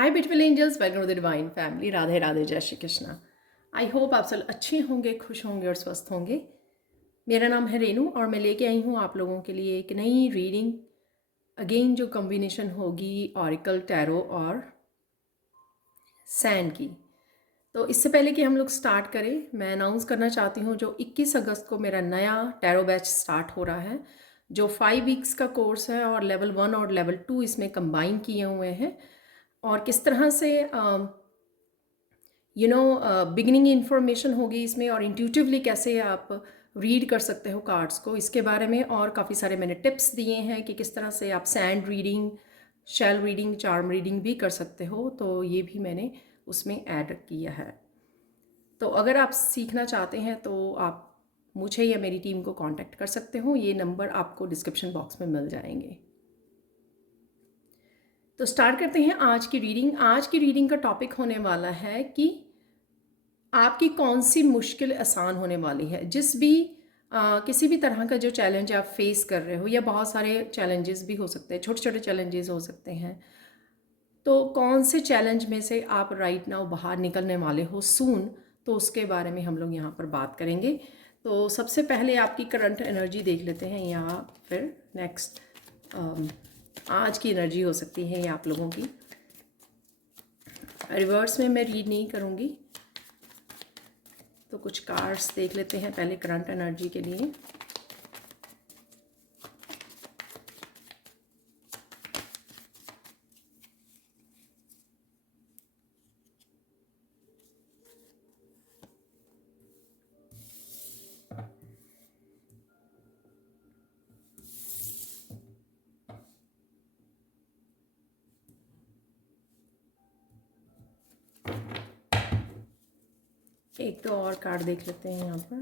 Hi beautiful angels, welcome to the divine family. Radhe Radhe, जय Shri Krishna. I hope आप सब अच्छे होंगे, खुश होंगे और स्वस्थ होंगे। मेरा नाम है रेनू और मैं लेके आई हूँ आप लोगों के लिए एक नई रीडिंग। अगेन जो कॉम्बिनेशन होगी ऑरिकल, टैरो और सैंड की। तो इससे पहले कि हम लोग स्टार्ट करें, मैं अनाउंस करना चाहती हूँ जो 21 अगस्त को मेरा नया टैरो बैच स्टार्ट हो रहा है, जो 5 वीक्स का कोर्स है और लेवल 1 और लेवल 2 इसमें कंबाइन किए हुए हैं। और किस तरह से बिगिनिंग इन्फॉर्मेशन होगी इसमें और इंट्यूटिवली कैसे आप रीड कर सकते हो कार्ड्स को, इसके बारे में और काफ़ी सारे मैंने टिप्स दिए हैं कि किस तरह से आप sand reading, shell reading, charm reading भी कर सकते हो। तो ये भी मैंने उसमें ऐड किया है। तो अगर आप सीखना चाहते हैं तो आप मुझे या मेरी टीम को कांटेक्ट कर सकते हो। ये नंबर आपको डिस्क्रिप्शन बॉक्स में मिल जाएंगे। तो स्टार्ट करते हैं आज की रीडिंग। आज की रीडिंग का टॉपिक होने वाला है कि आपकी कौन सी मुश्किल आसान होने वाली है। किसी भी तरह का जो चैलेंज आप फेस कर रहे हो, या बहुत सारे चैलेंजेस भी हो सकते हैं, छोटे छोटे चैलेंजेस हो सकते हैं, तो कौन से चैलेंज में से आप राइट नाउ बाहर निकलने वाले हो सून, तो उसके बारे में हम लोग यहाँ पर बात करेंगे। तो सबसे पहले आपकी करंट एनर्जी देख लेते हैं, या फिर नेक्स्ट आज की एनर्जी हो सकती है ये आप लोगों की। रिवर्स में मैं रीड नहीं करूँगी, तो कुछ कार्ड्स देख लेते हैं पहले करंट एनर्जी के लिए। एक तो और कार्ड देख लेते हैं यहाँ पर।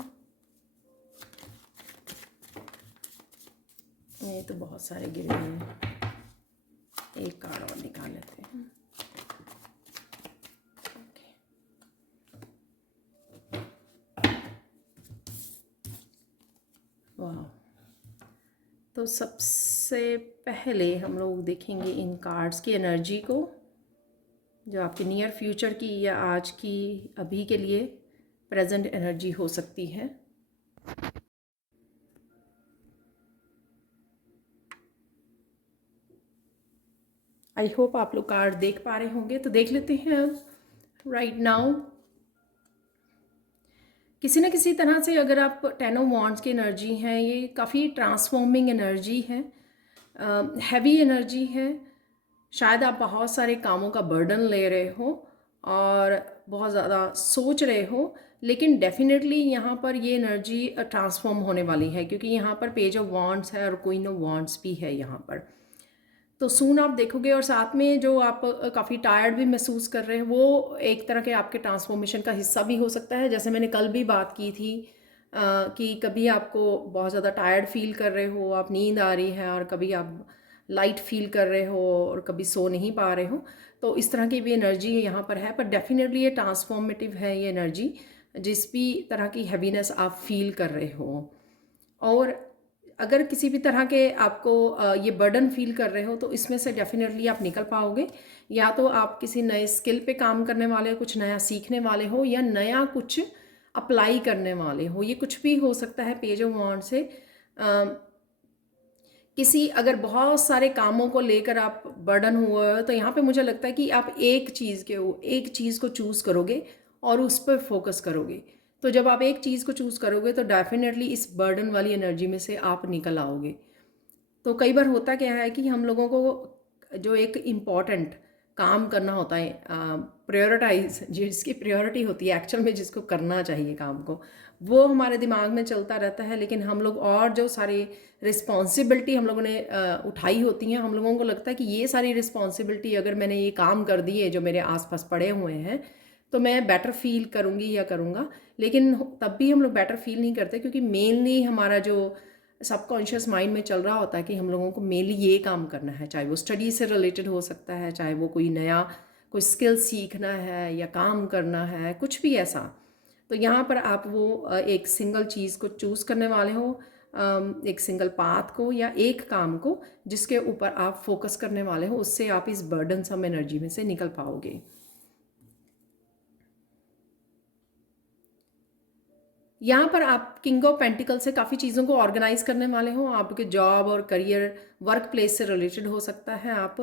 ये तो बहुत सारे गिरे हुए हैं, एक कार्ड और निकाल लेते हैं। वाह, तो सबसे पहले हम लोग देखेंगे इन कार्ड्स की एनर्जी को, जो आपके नियर फ्यूचर की या आज की, अभी के लिए प्रेजेंट एनर्जी हो सकती है। आई होप आप लोग कार्ड देख पा रहे होंगे। तो देख लेते हैं अब राइट नाउ। किसी न किसी तरह से अगर आप 10 ऑफ वांड्स की एनर्जी है, ये काफ़ी ट्रांसफॉर्मिंग एनर्जी है, हैवी एनर्जी है। शायद आप बहुत सारे कामों का बर्डन ले रहे हो और बहुत ज़्यादा सोच रहे हो, लेकिन डेफिनेटली यहाँ पर ये एनर्जी ट्रांसफॉर्म होने वाली है, क्योंकि यहाँ पर पेज ऑफ वांड्स है और क्वीन ऑफ वांड्स भी है यहाँ पर। तो सून आप देखोगे, और साथ में जो आप काफ़ी टायर्ड भी महसूस कर रहे हैं, वो एक तरह के आपके ट्रांसफॉर्मेशन का हिस्सा भी हो सकता है। जैसे मैंने कल भी बात की थी कि कभी आपको बहुत ज़्यादा टायर्ड फील कर रहे हो, आप नींद आ रही है, और कभी आप लाइट फील कर रहे हो और कभी सो नहीं पा रहे हो। तो इस तरह की भी एनर्जी यहाँ पर है, पर डेफिनेटली ये ट्रांसफॉर्मेटिव है ये एनर्जी, जिस भी तरह की हैवीनेस आप फील कर रहे हो। और अगर किसी भी तरह के आपको ये बर्डन फील कर रहे हो, तो इसमें से डेफिनेटली आप निकल पाओगे। या तो आप किसी नए स्किल पे काम करने वाले हो, कुछ नया सीखने वाले हो, या नया कुछ अप्लाई करने वाले हो, ये कुछ भी हो सकता है। पेज ऑफ वांड से किसी अगर बहुत सारे कामों को लेकर आप बर्डन हुए हो, तो यहाँ पे मुझे लगता है कि आप एक चीज़ को चूज़ करोगे और उस पर फोकस करोगे। तो जब आप एक चीज़ को चूज़ करोगे तो डेफिनेटली इस बर्डन वाली एनर्जी में से आप निकल आओगे। तो कई बार होता क्या है कि हम लोगों को जो एक इम्पॉर्टेंट काम करना होता है, प्रायोरिटाइज, जिसकी प्रायोरिटी होती है एक्चुअल में, जिसको करना चाहिए काम को, वो हमारे दिमाग में चलता रहता है। लेकिन हम लोग और जो सारी रिस्पॉन्सिबिलिटी हम लोगों ने उठाई होती हैं, हम लोगों को लगता है कि ये सारी रिस्पॉन्सिबिलिटी अगर मैंने ये काम कर दिए जो मेरे आसपास पड़े हुए हैं, तो मैं बेटर फील करूँगी या करूँगा। लेकिन तब भी हम लोग बेटर फील नहीं करते, क्योंकि मेनली हमारा जो सबकॉन्शियस माइंड में चल रहा होता है कि हम लोगों को मेनली ये काम करना है, चाहे वो स्टडी से रिलेटेड हो सकता है, चाहे वो कोई स्किल सीखना है या काम करना है, कुछ भी ऐसा। तो यहाँ पर आप वो एक सिंगल चीज़ को चूज़ करने वाले हो। एक सिंगल पाथ को या एक काम को जिसके ऊपर आप फोकस करने वाले हो, उससे आप इस बर्डनसम एनर्जी में से निकल पाओगे। यहाँ पर आप किंग ऑफ पेंटिकल से काफ़ी चीज़ों को ऑर्गेनाइज करने वाले हो। आपके जॉब और करियर वर्क प्लेस से रिलेटेड हो सकता है, आप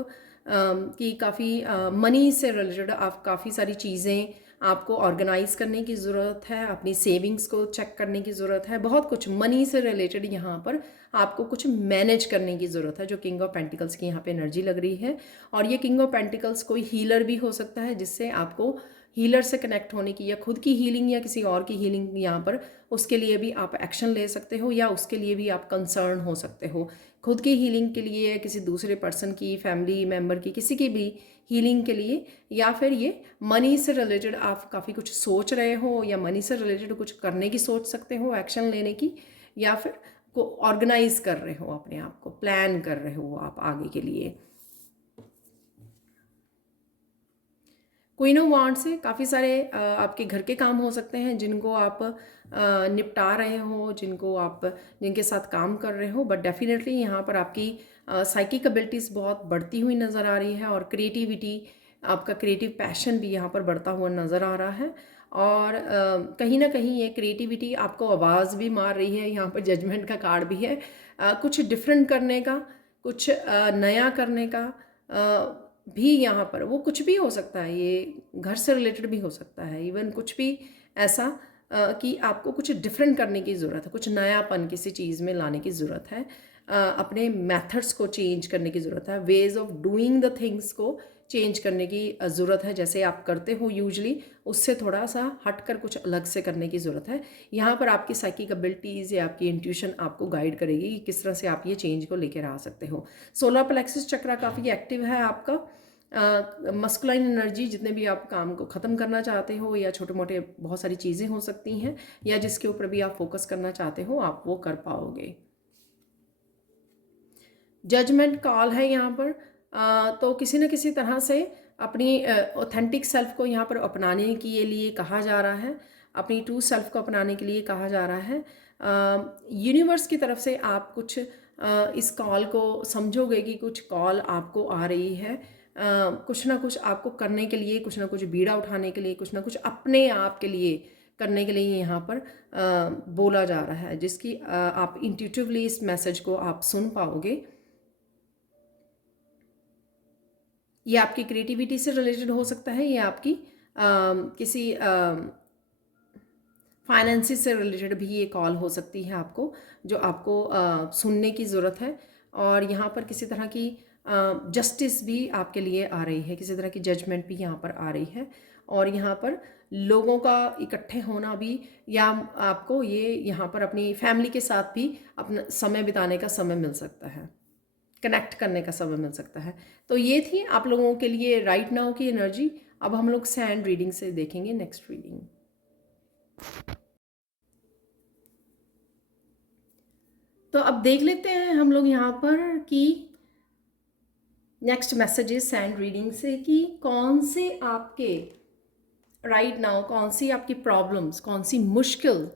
कि काफ़ी मनी से रिलेटेड आप काफ़ी सारी चीज़ें आपको ऑर्गेनाइज करने की ज़रूरत है, अपनी सेविंग्स को चेक करने की ज़रूरत है, बहुत कुछ मनी से रिलेटेड यहाँ पर आपको कुछ मैनेज करने की ज़रूरत है, जो किंग ऑफ पेंटिकल्स की यहाँ पे एनर्जी लग रही है। और ये किंग ऑफ पेंटिकल्स कोई हीलर भी हो सकता है, जिससे आपको हीलर से कनेक्ट होने की या खुद की हीलिंग या किसी और की हीलिंग यहाँ पर, उसके लिए भी आप एक्शन ले सकते हो या उसके लिए भी आप कंसर्न हो सकते हो। खुद की हीलिंग के लिए या किसी दूसरे पर्सन की, फैमिली मेम्बर की, किसी की भी हीलिंग के लिए, या फिर ये मनी से रिलेटेड आप काफ़ी कुछ सोच रहे हो या मनी से रिलेटेड कुछ करने की सोच सकते हो, एक्शन लेने की, या फिर को ऑर्गेनाइज कर रहे हो, अपने आप को प्लान कर रहे हो आप आगे के लिए। क्वीन ऑफ वांड से काफ़ी सारे आपके घर के काम हो सकते हैं जिनको आप निपटा रहे हो, जिनके साथ काम कर रहे हो, बट डेफिनेटली यहाँ पर आपकी साइकिक एबिलिटीज़ बहुत बढ़ती हुई नज़र आ रही है और क्रिएटिविटी, आपका क्रिएटिव पैशन भी यहाँ पर बढ़ता हुआ नज़र आ रहा है। और कहीं ना कहीं ये क्रिएटिविटी आपको आवाज़ भी मार रही है। यहाँ पर जजमेंट का कार्ड भी है। कुछ डिफरेंट करने का, कुछ नया करने का भी यहाँ पर, वो कुछ भी हो सकता है, ये घर से रिलेटेड भी हो सकता है, इवन कुछ भी ऐसा कि आपको कुछ डिफरेंट करने की ज़रूरत है, कुछ नयापन किसी चीज़ में लाने की ज़रूरत है, अपने मेथड्स को चेंज करने की ज़रूरत है, ways of doing the things को चेंज करने की ज़रूरत है। जैसे आप करते हो यूजली, उससे थोड़ा सा हटकर कुछ अलग से करने की ज़रूरत है। यहाँ पर आपकी साइकिक एबिलिटीज़ या आपकी इंट्यूशन आपको गाइड करेगी कि किस तरह से आप ये चेंज को लेकर आ सकते हो। सोलर प्लेक्सस चक्रा काफ़ी एक्टिव है आपका। मस्कुलाइन एनर्जी, जितने भी आप काम को ख़त्म करना चाहते हो या छोटे मोटे बहुत सारी चीज़ें हो सकती हैं, या जिसके ऊपर भी आप फोकस करना चाहते हो, आप वो कर पाओगे। जजमेंट कॉल है यहाँ पर। तो किसी न किसी तरह से अपनी ऑथेंटिक सेल्फ को यहाँ पर अपनाने के लिए कहा जा रहा है, अपनी ट्रू सेल्फ को अपनाने के लिए कहा जा रहा है। यूनिवर्स की तरफ से आप कुछ इस कॉल को समझोगे कि कुछ कॉल आपको आ रही है, कुछ ना कुछ आपको करने के लिए, कुछ ना कुछ बीड़ा उठाने के लिए, कुछ ना कुछ अपने आप के लिए करने के लिए यहाँ पर बोला जा रहा है, जिसकी आप इंट्यूटिवली इस मैसेज को आप सुन पाओगे। ये आपकी क्रिएटिविटी से रिलेटेड हो सकता है, ये आपकी किसी फाइनेंसिस से रिलेटेड भी ये कॉल हो सकती है आपको, जो आपको सुनने की ज़रूरत है। और यहाँ पर किसी तरह की जस्टिस भी आपके लिए आ रही है, किसी तरह की जजमेंट भी यहाँ पर आ रही है। और यहाँ पर लोगों का इकट्ठे होना भी, या आपको ये यहाँ पर अपनी फैमिली के साथ भी अपना समय बिताने का समय मिल सकता है, कनेक्ट करने का समय मिल सकता है। तो ये थी आप लोगों के लिए राइट नाउ की एनर्जी। अब हम लोग सैंड रीडिंग से देखेंगे नेक्स्ट रीडिंग। तो अब देख लेते हैं हम लोग यहाँ पर कि नेक्स्ट मैसेजेस सैंड रीडिंग से, कि कौन से आपके राइट नाउ, कौन सी आपकी प्रॉब्लम्स, कौन सी मुश्किल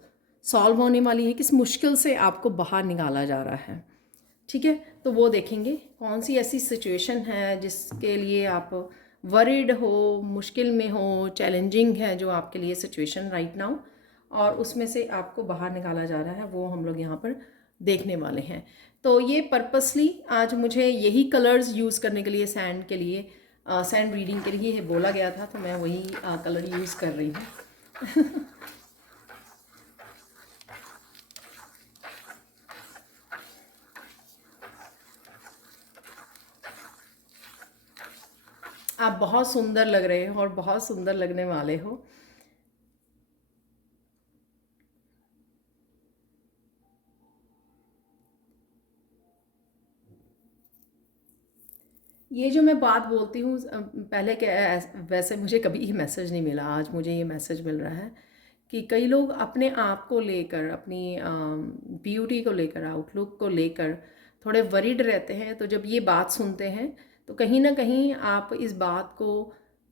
सॉल्व होने वाली है, किस मुश्किल से आपको बाहर निकाला जा रहा है। ठीक है, तो वो देखेंगे कौन सी ऐसी सिचुएशन है जिसके लिए आप वरीड हो, मुश्किल में हो, चैलेंजिंग है जो आपके लिए सिचुएशन राइट नाउ, और उसमें से आपको बाहर निकाला जा रहा है, वो हम लोग यहाँ पर देखने वाले हैं। तो ये पर्पसली आज मुझे यही कलर्स यूज़ करने के लिए, सैंड के लिए, सैंड रीडिंग के लिए बोला गया था, तो मैं वही कलर यूज़ कर रही हूँ। आप बहुत सुंदर लग रहे हो और बहुत सुंदर लगने वाले हो। ये जो मैं बात बोलती हूँ, पहले क्या वैसे मुझे कभी ये मैसेज नहीं मिला, आज मुझे ये मैसेज मिल रहा है कि कई लोग अपने आप को लेकर, अपनी ब्यूटी को लेकर, आउटलुक को लेकर थोड़े वरीड रहते हैं। तो जब ये बात सुनते हैं तो कहीं ना कहीं आप इस बात को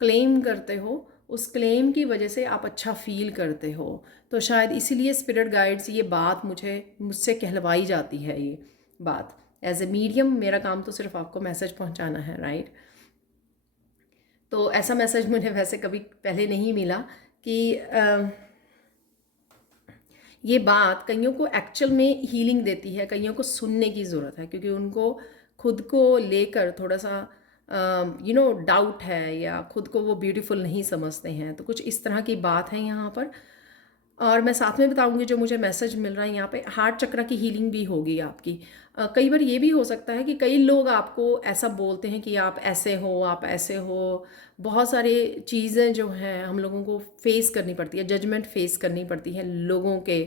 क्लेम करते हो उस क्लेम की वजह से आप अच्छा फील करते हो। तो शायद इसीलिए स्पिरिट गाइड्स ये बात मुझसे कहलवाई जाती है। ये बात एज ए मीडियम मेरा काम तो सिर्फ आपको मैसेज पहुंचाना है, राइट। तो ऐसा मैसेज मुझे वैसे कभी पहले नहीं मिला कि ये बात कईयों को एक्चुअल में हीलिंग देती है, कईयों को सुनने की ज़रूरत है, क्योंकि उनको खुद को लेकर थोड़ा सा डाउट है, या खुद को वो ब्यूटीफुल नहीं समझते हैं। तो कुछ इस तरह की बात है यहाँ पर। और मैं साथ में बताऊंगी जो मुझे मैसेज मिल रहा है यहाँ पे, हार्ट चक्र की हीलिंग भी होगी आपकी। कई बार ये भी हो सकता है कि कई लोग आपको ऐसा बोलते हैं कि आप ऐसे हो, आप ऐसे हो। बहुत सारी चीज़ें जो हैं हम लोगों को फेस करनी पड़ती है, जजमेंट फेस करनी पड़ती है लोगों के।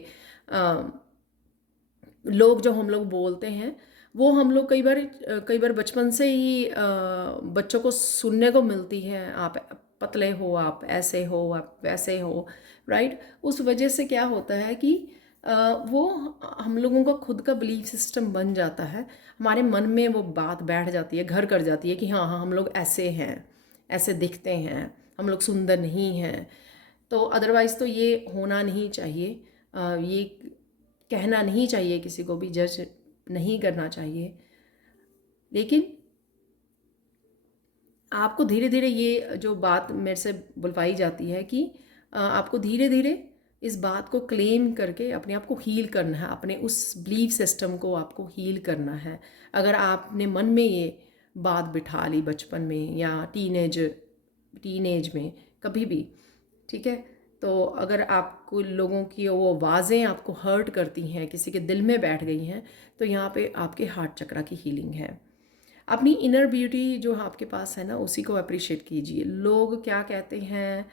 लोग जो हम लोग बोलते हैं वो हम लोग कई बार बचपन से ही बच्चों को सुनने को मिलती है, आप पतले हो, आप ऐसे हो, आप वैसे हो, राइट। उस वजह से क्या होता है कि वो हम लोगों का खुद का बिलीफ सिस्टम बन जाता है, हमारे मन में वो बात बैठ जाती है, घर कर जाती है कि हाँ हाँ हम लोग ऐसे हैं, ऐसे दिखते हैं, हम लोग सुंदर नहीं हैं। तो अदरवाइज़ तो ये होना नहीं चाहिए, ये कहना नहीं चाहिए, किसी को भी जज नहीं करना चाहिए। लेकिन आपको धीरे धीरे ये जो बात मेरे से बुलवाई जाती है कि आपको धीरे धीरे इस बात को क्लेम करके अपने आप को हील करना है, अपने उस बिलीफ सिस्टम को आपको हील करना है। अगर आपने मन में ये बात बिठा ली बचपन में या टीनेज में कभी भी, ठीक है, तो अगर आपको लोगों की वो आवाज़ें आपको हर्ट करती हैं, किसी के दिल में बैठ गई हैं, तो यहाँ पे आपके हार्ट चक्र की हीलिंग है। अपनी इनर ब्यूटी जो आपके पास है ना, उसी को अप्रिशिएट कीजिए। लोग क्या कहते हैं,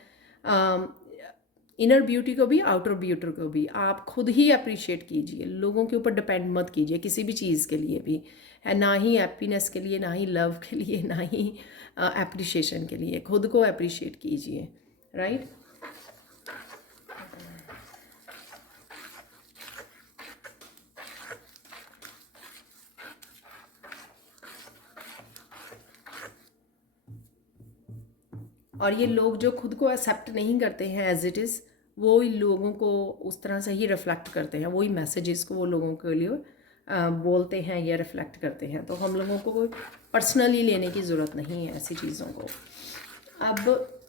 इनर ब्यूटी को भी आउटर ब्यूटी को भी आप खुद ही अप्रिशिएट कीजिए। लोगों के ऊपर डिपेंड मत कीजिए किसी भी चीज़ के लिए भी, है ना ही हैप्पीनेस के लिए, ना ही लव के लिए, ना ही अप्रिशिएशन के लिए। खुद को अप्रिशिएट कीजिए, राइट। और ये लोग जो खुद को एक्सेप्ट नहीं करते हैं एज इट इज़, वो ही लोगों को उस तरह से ही रिफ्लेक्ट करते हैं, वही मैसेजेस को वो लोगों के लिए बोलते हैं या रिफ्लेक्ट करते हैं। तो हम लोगों को कोई पर्सनली लेने की ज़रूरत नहीं है ऐसी चीज़ों को। अब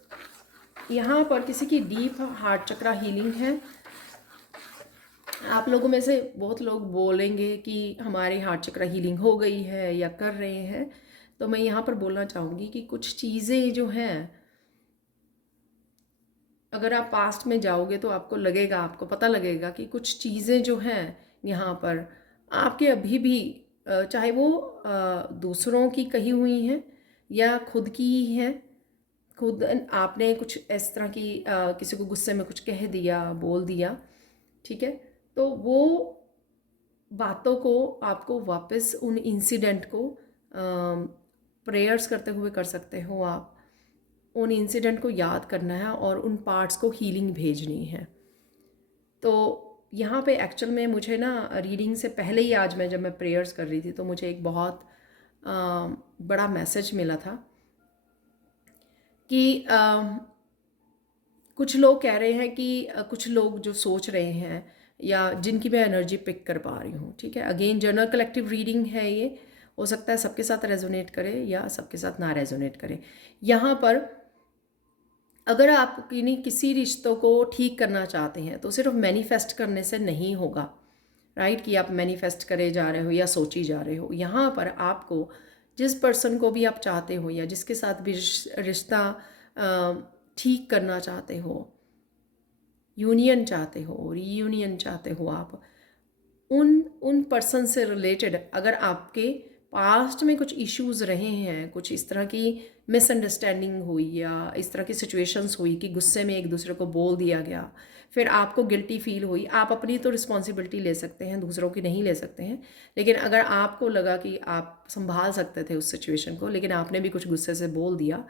यहाँ पर किसी की डीप हार्ट चक्र हीलिंग है। आप लोगों में से बहुत लोग बोलेंगे कि हमारे हार्ट चक्र हीलिंग हो गई है या कर रहे हैं। तो मैं यहाँ पर बोलना चाहूँगी कि कुछ चीज़ें जो हैं, अगर आप पास्ट में जाओगे तो आपको लगेगा, आपको पता लगेगा कि कुछ चीज़ें जो हैं यहाँ पर आपके अभी भी, चाहे वो दूसरों की कही हुई हैं या खुद की ही हैं, खुद आपने कुछ इस तरह की किसी को गुस्से में कुछ कह दिया, बोल दिया, ठीक है, तो वो बातों को आपको वापस उन इंसिडेंट को प्रेयर्स करते हुए कर सकते हो। आप उन इंसिडेंट को याद करना है और उन पार्ट्स को हीलिंग भेजनी है। तो यहाँ पे एक्चुअल में मुझे ना रीडिंग से पहले ही आज जब मैं प्रेयर्स कर रही थी तो मुझे एक बहुत बड़ा मैसेज मिला था कि कुछ लोग कह रहे हैं कि कुछ लोग जो सोच रहे हैं या जिनकी मैं एनर्जी पिक कर पा रही हूँ, ठीक है। अगेन जनरल कलेक्टिव रीडिंग है, ये हो सकता है सबके साथ रेजोनेट करे या सबके साथ ना रेजोनेट करे। यहाँ पर अगर आप किसी रिश्तों को ठीक करना चाहते हैं तो सिर्फ मैनिफेस्ट करने से नहीं होगा, राइट, कि आप मैनिफेस्ट करे जा रहे हो या सोची जा रहे हो। यहाँ पर आपको जिस पर्सन को भी आप चाहते हो या जिसके साथ भी रिश्ता ठीक करना चाहते हो, यूनियन चाहते हो, रीयूनियन चाहते हो, आप उन पर्सन से रिलेटेड अगर आपके पास्ट में कुछ इश्यूज़ रहे हैं, कुछ इस तरह की मिसअंडरस्टैंडिंग हुई या इस तरह की सिचुएशंस हुई कि गुस्से में एक दूसरे को बोल दिया गया, फिर आपको गिल्टी फील हुई। आप अपनी तो रिस्पॉन्सिबिलिटी ले सकते हैं, दूसरों की नहीं ले सकते हैं। लेकिन अगर आपको लगा कि आप संभाल सकते थे उस सिचुएशन को, लेकिन आपने भी कुछ गुस्से से बोल दिया,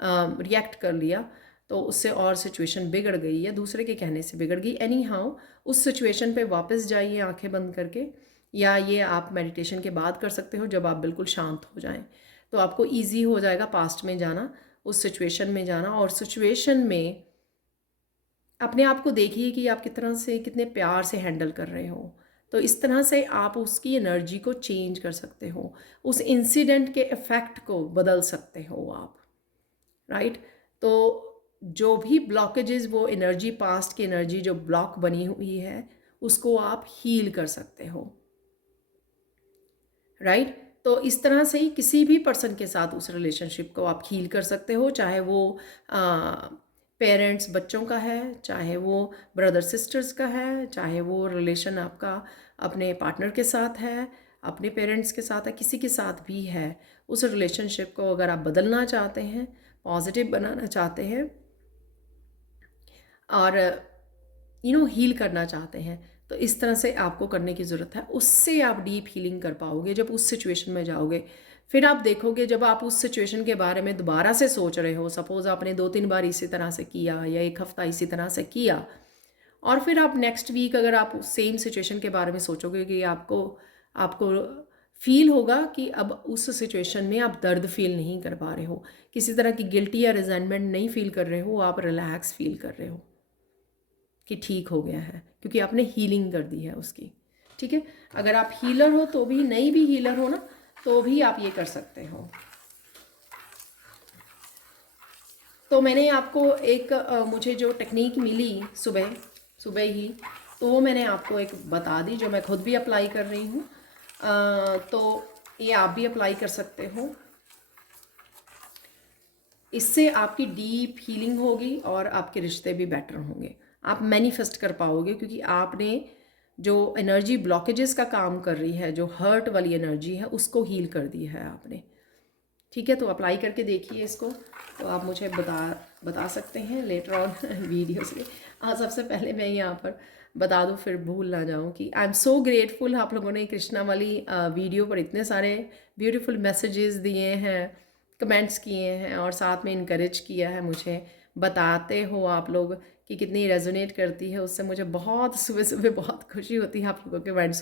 रिएक्ट कर लिया, तो उससे और सिचुएशन बिगड़ गई या दूसरे के कहने से बिगड़ गई, एनी हाउ उस सिचुएशन पे वापस जाइए आंखें बंद करके, या ये आप मेडिटेशन के बाद कर सकते हो जब आप बिल्कुल शांत हो जाएं। तो आपको इजी हो जाएगा पास्ट में जाना उस सिचुएशन में जाना और सिचुएशन में अपने आप को देखिए कि आप कितने प्यार से हैंडल कर रहे हो। तो इस तरह से आप उसकी एनर्जी को चेंज कर सकते हो, उस इंसिडेंट के इफ़ेक्ट को बदल सकते हो आप, राइट। तो जो भी ब्लॉकेजेस, वो एनर्जी, पास्ट की एनर्जी जो ब्लॉक बनी हुई है, उसको आप हील कर सकते हो, राइट। तो इस तरह से ही किसी भी पर्सन के साथ उस रिलेशनशिप को आप हील कर सकते हो, चाहे वो पेरेंट्स बच्चों का है, चाहे वो ब्रदर सिस्टर्स का है, चाहे वो रिलेशन आपका अपने पार्टनर के साथ है, अपने पेरेंट्स के साथ है, किसी के साथ भी है। उस रिलेशनशिप को अगर आप बदलना चाहते हैं, पॉजिटिव बनाना चाहते हैं और हील करना चाहते हैं, तो इस तरह से आपको करने की ज़रूरत है। उससे आप डीप हीलिंग कर पाओगे जब उस सिचुएशन में जाओगे। फिर आप देखोगे जब आप उस सिचुएशन के बारे में दोबारा से सोच रहे हो, सपोज़ आपने 2-3 बार इसी तरह से किया या 1 हफ़्ता इसी तरह से किया, और फिर आप नेक्स्ट वीक अगर आप सेम सिचुएशन के बारे में सोचोगे कि आपको आपको फील होगा कि अब उस सिचुएशन में आप दर्द फील नहीं कर पा रहे हो, किसी तरह की गिल्टी या रिजेंटमेंट नहीं फील कर रहे हो, आप रिलैक्स फील कर रहे हो कि ठीक हो गया है, क्योंकि आपने हीलिंग कर दी है उसकी। ठीक है, अगर आप हीलर हो तो भी, नहीं भी हीलर हो ना, तो भी आप ये कर सकते हो। तो मैंने आपको एक मुझे जो टेक्निक मिली सुबह सुबह ही, तो वो मैंने आपको एक बता दी, जो मैं खुद भी अप्लाई कर रही हूँ। तो ये आप भी अप्लाई कर सकते हो। इससे आपकी डीप हीलिंग होगी और आपके रिश्ते भी बेटर होंगे, आप मैनिफेस्ट कर पाओगे, क्योंकि आपने जो एनर्जी ब्लॉकेजेस का काम कर रही है, जो हर्ट वाली एनर्जी है, उसको हील कर दी है आपने। ठीक है, तो अप्लाई करके देखिए इसको, तो आप मुझे बता सकते हैं लेटर ऑन वीडियोस में। सबसे पहले मैं यहाँ पर बता दूँ, फिर भूल ना जाऊँ, कि आई एम सो ग्रेटफुल, आप लोगों ने कृष्णा वाली वीडियो पर इतने सारे ब्यूटीफुल मैसेजेस दिए हैं, कमेंट्स किए हैं और साथ में इनकरेज किया है मुझे। बताते हो आप लोग कि कितनी रेजोनेट करती है, उससे मुझे बहुत सुबह सुबह बहुत खुशी होती है आप लोगों के वर्ड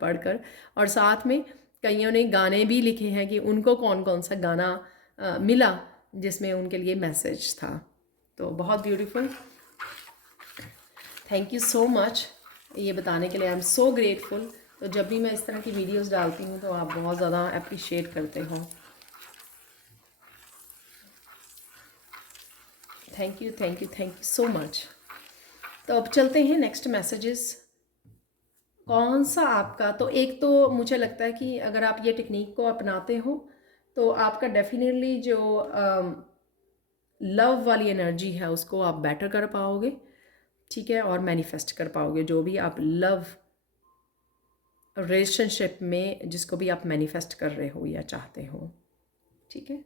पढ़कर। और साथ में कईयों ने गाने भी लिखे हैं कि उनको कौन कौन सा गाना मिला जिसमें उनके लिए मैसेज था। तो बहुत beautiful, thank you so much ये बताने के लिए, आई एम सो ग्रेटफुल। तो जब भी मैं इस तरह की वीडियोस डालती हूँ तो आप बहुत ज़्यादा अप्रिशिएट करते हो। Thank you thank you thank you so much. तो अब चलते हैं नेक्स्ट मैसेजेस। कौन सा आपका, तो एक तो मुझे लगता है कि अगर आप ये टेक्निक को अपनाते हो तो आपका डेफिनेटली जो लव वाली एनर्जी है उसको आप बेटर कर पाओगे। ठीक है, और मैनिफेस्ट कर पाओगे जो भी आप लव रिलेशनशिप में, जिसको भी आप मैनिफेस्ट कर रहे हो या चाहते हो। ठीक है,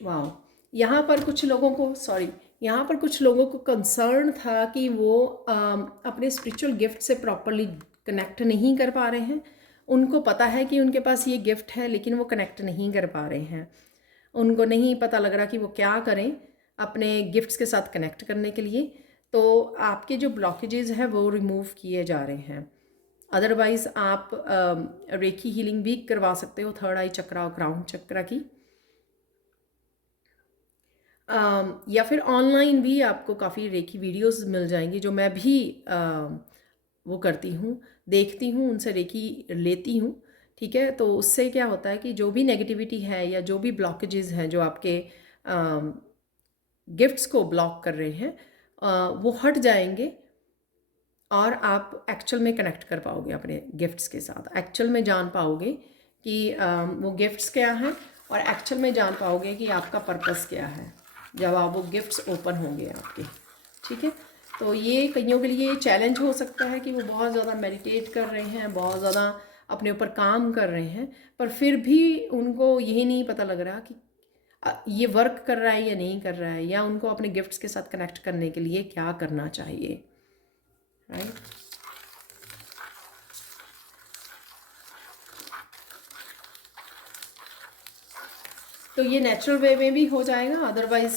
वाह, यहाँ पर कुछ लोगों को, सॉरी, यहाँ पर कुछ लोगों को कंसर्न था कि वो अपने स्पिरिचुअल गिफ्ट से प्रॉपरली कनेक्ट नहीं कर पा रहे हैं। उनको पता है कि उनके पास ये गिफ्ट है, लेकिन वो कनेक्ट नहीं कर पा रहे हैं। उनको नहीं पता लग रहा कि वो क्या करें अपने गिफ्ट्स के साथ कनेक्ट करने के लिए। तो आपके जो ब्लॉकेजेस हैं वो रिमूव किए जा रहे हैं। अदरवाइज़ आप रेकी हीलिंग भी करवा सकते हो, थर्ड आई चक्रा और क्राउन चक्रा की। या फिर ऑनलाइन भी आपको काफ़ी रेकी वीडियोस मिल जाएंगी, जो मैं भी वो करती हूँ, देखती हूँ, उनसे रेकी लेती हूँ। ठीक है, तो उससे क्या होता है कि जो भी नेगेटिविटी है या जो भी ब्लॉकेजेस हैं जो आपके गिफ्ट्स को ब्लॉक कर रहे हैं, वो हट जाएंगे और आप एक्चुअल में कनेक्ट कर पाओगे अपने गिफ्ट्स के साथ। एक्चुअल में जान पाओगे कि वो गिफ्ट्स क्या हैं, और एक्चुअल में जान पाओगे कि आपका पर्पस क्या है जब आप वो गिफ्ट्स ओपन होंगे आपके। ठीक है, तो ये कईयों के लिए चैलेंज हो सकता है कि वो बहुत ज़्यादा मेडिटेट कर रहे हैं, बहुत ज़्यादा अपने ऊपर काम कर रहे हैं, पर फिर भी उनको यही नहीं पता लग रहा कि ये वर्क कर रहा है या नहीं कर रहा है, या उनको अपने गिफ्ट्स के साथ कनेक्ट करने के लिए क्या करना चाहिए, राइट। तो ये नेचुरल वे में भी हो जाएगा, अदरवाइज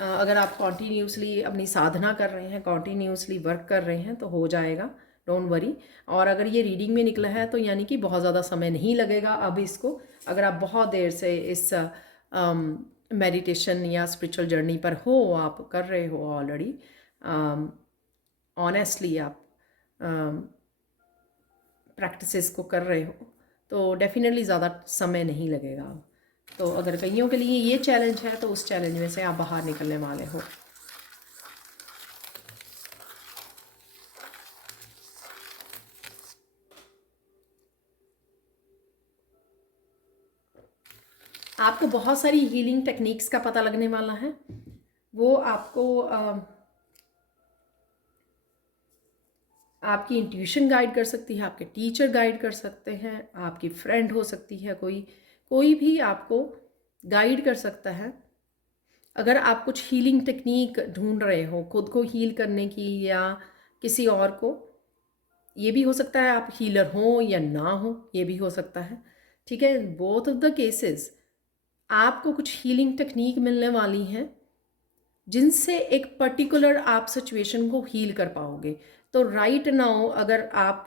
अगर आप कॉन्टीन्यूसली अपनी साधना कर रहे हैं, कॉन्टीन्यूसली वर्क कर रहे हैं तो हो जाएगा, डोंट वरी। और अगर ये रीडिंग में निकला है तो यानी कि बहुत ज़्यादा समय नहीं लगेगा अब इसको। अगर आप बहुत देर से इस मेडिटेशन या स्पिरिचुअल जर्नी पर हो, आप कर रहे हो ऑलरेडी, ऑनेस्टली आप प्रैक्टिसेस को कर रहे हो, तो डेफिनेटली ज़्यादा समय नहीं लगेगा। तो अगर कईयों के लिए ये चैलेंज है तो उस चैलेंज में से आप बाहर निकलने वाले हो। आपको बहुत सारी हीलिंग टेक्निक्स का पता लगने वाला है। वो आपको आपकी इंट्यूशन गाइड कर सकती है, आपके टीचर गाइड कर सकते हैं, आपकी फ्रेंड हो सकती है, कोई भी आपको गाइड कर सकता है। अगर आप कुछ हीलिंग टेक्निक ढूंढ रहे हो खुद को हील करने की या किसी और को, ये भी हो सकता है आप हीलर हो या ना हो, ये भी हो सकता है, ठीक है। बोथ ऑफ द केसेस आपको कुछ हीलिंग टेक्निक मिलने वाली हैं जिनसे एक पर्टिकुलर आप सिचुएशन को हील कर पाओगे। तो राइट नाउ अगर आप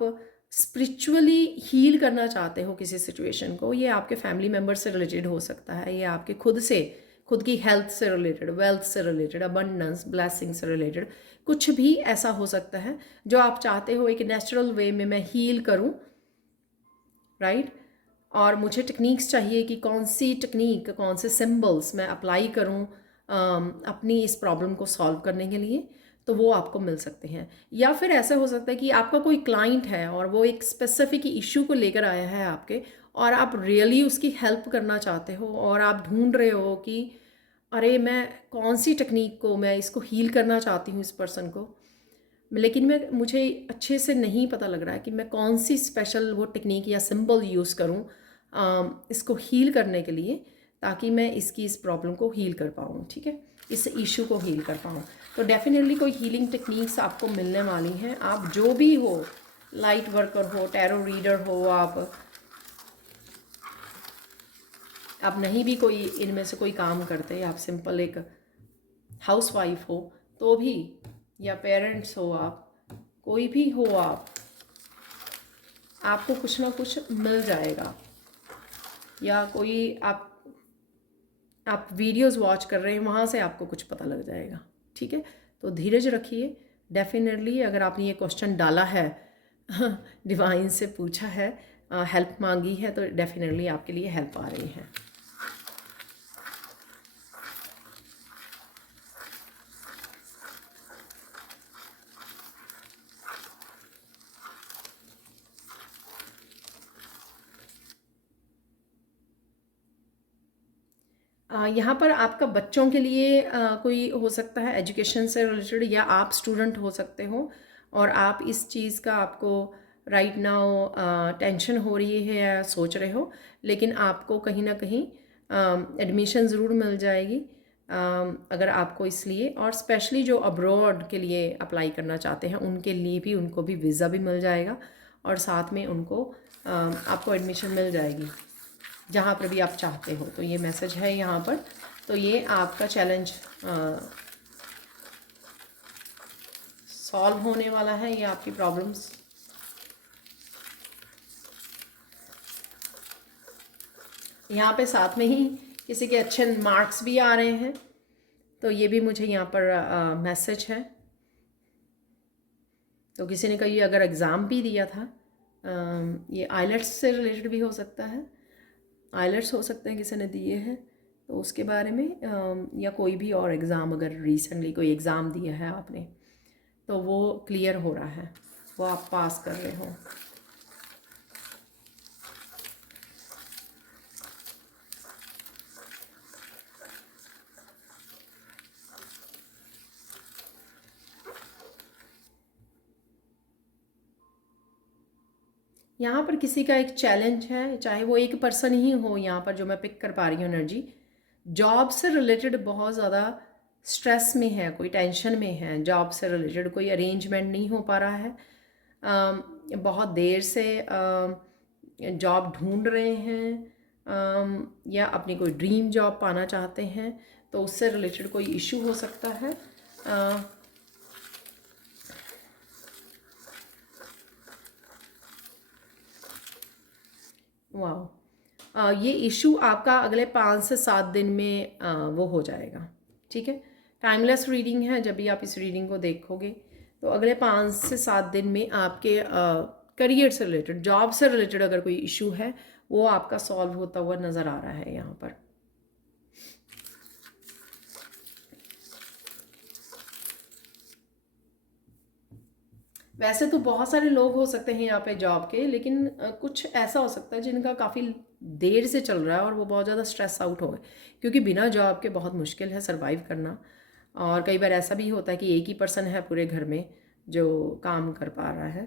स्पिरिचुअली हील करना चाहते हो किसी सिचुएशन को, ये आपके फैमिली मेम्बर से रिलेटेड हो सकता है, ये आपके खुद की हेल्थ से रिलेटेड, वेल्थ से रिलेटेड, अबंडेंस, ब्लेसिंग से रिलेटेड, कुछ भी ऐसा हो सकता है जो आप चाहते हो एक नेचुरल वे में मैं हील करूं, राइट। और मुझे टेक्निक्स चाहिए कि कौन सी टेक्निक, कौन से सिंबल्स मैं अप्लाई करूं अपनी इस प्रॉब्लम को सॉल्व करने के लिए, तो वो आपको मिल सकते हैं। या फिर ऐसा हो सकता है कि आपका कोई क्लाइंट है और वो एक स्पेसिफिक इशू को लेकर आया है आपके, और आप रियली उसकी हेल्प करना चाहते हो और आप ढूंढ रहे हो कि अरे मैं कौन सी टेक्निक को मैं इसको हील करना चाहती हूँ इस पर्सन को, लेकिन मुझे अच्छे से नहीं पता लग रहा है कि मैं कौन सी स्पेशल वो टेक्निक या सिंबल यूज़ करूँ इसको हील करने के लिए, ताकि मैं इस प्रॉब्लम को हील कर पाऊँ, ठीक है, इस इशू को हील कर पाऊँ। तो डेफिनेटली कोई हीलिंग टेक्निक्स आपको मिलने वाली हैं। आप जो भी हो, लाइट वर्कर हो, टैरो रीडर हो, आप नहीं भी कोई इनमें से कोई काम करते, आप सिंपल एक हाउसवाइफ हो तो भी, या पेरेंट्स हो, आप कोई भी हो, आपको कुछ ना कुछ मिल जाएगा। या कोई आप वीडियोस वॉच कर रहे हैं, वहाँ से आपको कुछ पता लग जाएगा, ठीक है। तो धीरज रखिए। डेफिनेटली अगर आपने ये क्वेश्चन डाला है डिवाइन से पूछा है, हेल्प मांगी है, तो डेफिनेटली आपके लिए हेल्प आ रही है। यहाँ पर आपका बच्चों के लिए कोई हो सकता है एजुकेशन से रिलेटेड, या आप स्टूडेंट हो सकते हो और आप इस चीज़ का आपको राइट नाउ टेंशन हो रही है या सोच रहे हो, लेकिन आपको कहीं ना कहीं एडमिशन ज़रूर मिल जाएगी अगर आपको इसलिए, और स्पेशली जो अब्रॉड के लिए अप्लाई करना चाहते हैं उनके लिए भी, उनको भी वीज़ा भी मिल जाएगा और साथ में उनको आपको एडमिशन मिल जाएगी जहाँ पर भी आप चाहते हो। तो ये मैसेज है यहाँ पर। तो ये आपका चैलेंज सॉल्व होने वाला है, ये आपकी प्रॉब्लम्स यहाँ पे साथ में ही किसी के अच्छे मार्क्स भी आ रहे हैं, तो ये भी मुझे यहाँ पर मैसेज है। तो किसी ने कहीं अगर एग्ज़ाम भी दिया था, ये आइलेट्स से रिलेटेड भी हो सकता है, आइलेट्स हो सकते हैं किसी ने दिए हैं, तो उसके बारे में, या कोई भी और एग्ज़ाम अगर रिसेंटली कोई एग्ज़ाम दिया है आपने, तो वो क्लियर हो रहा है, वो आप पास कर रहे हो। यहाँ पर किसी का एक चैलेंज है, चाहे वो एक पर्सन ही हो, यहाँ पर जो मैं पिक कर पा रही हूँ एनर्जी, जॉब से रिलेटेड बहुत ज़्यादा स्ट्रेस में है, कोई टेंशन में है, जॉब से रिलेटेड कोई अरेंजमेंट नहीं हो पा रहा है, बहुत देर से जॉब ढूंढ रहे हैं, या अपनी कोई ड्रीम जॉब पाना चाहते हैं, तो उससे रिलेटेड कोई इशू हो सकता है। वाह, ये इशू आपका अगले 5 से 7 दिन में वो हो जाएगा। ठीक है, टाइमलेस रीडिंग है। जब भी आप इस रीडिंग को देखोगे तो अगले 5 से 7 दिन में आपके करियर से रिलेटेड, जॉब से रिलेटेड अगर कोई इशू है वो आपका सॉल्व होता हुआ नज़र आ रहा है यहाँ पर। वैसे तो बहुत सारे लोग हो सकते हैं यहाँ पे जॉब के, लेकिन कुछ ऐसा हो सकता है जिनका काफ़ी देर से चल रहा है और वो बहुत ज़्यादा स्ट्रेस आउट हो गए, क्योंकि बिना जॉब के बहुत मुश्किल है सरवाइव करना। और कई बार ऐसा भी होता है कि एक ही पर्सन है पूरे घर में जो काम कर पा रहा है,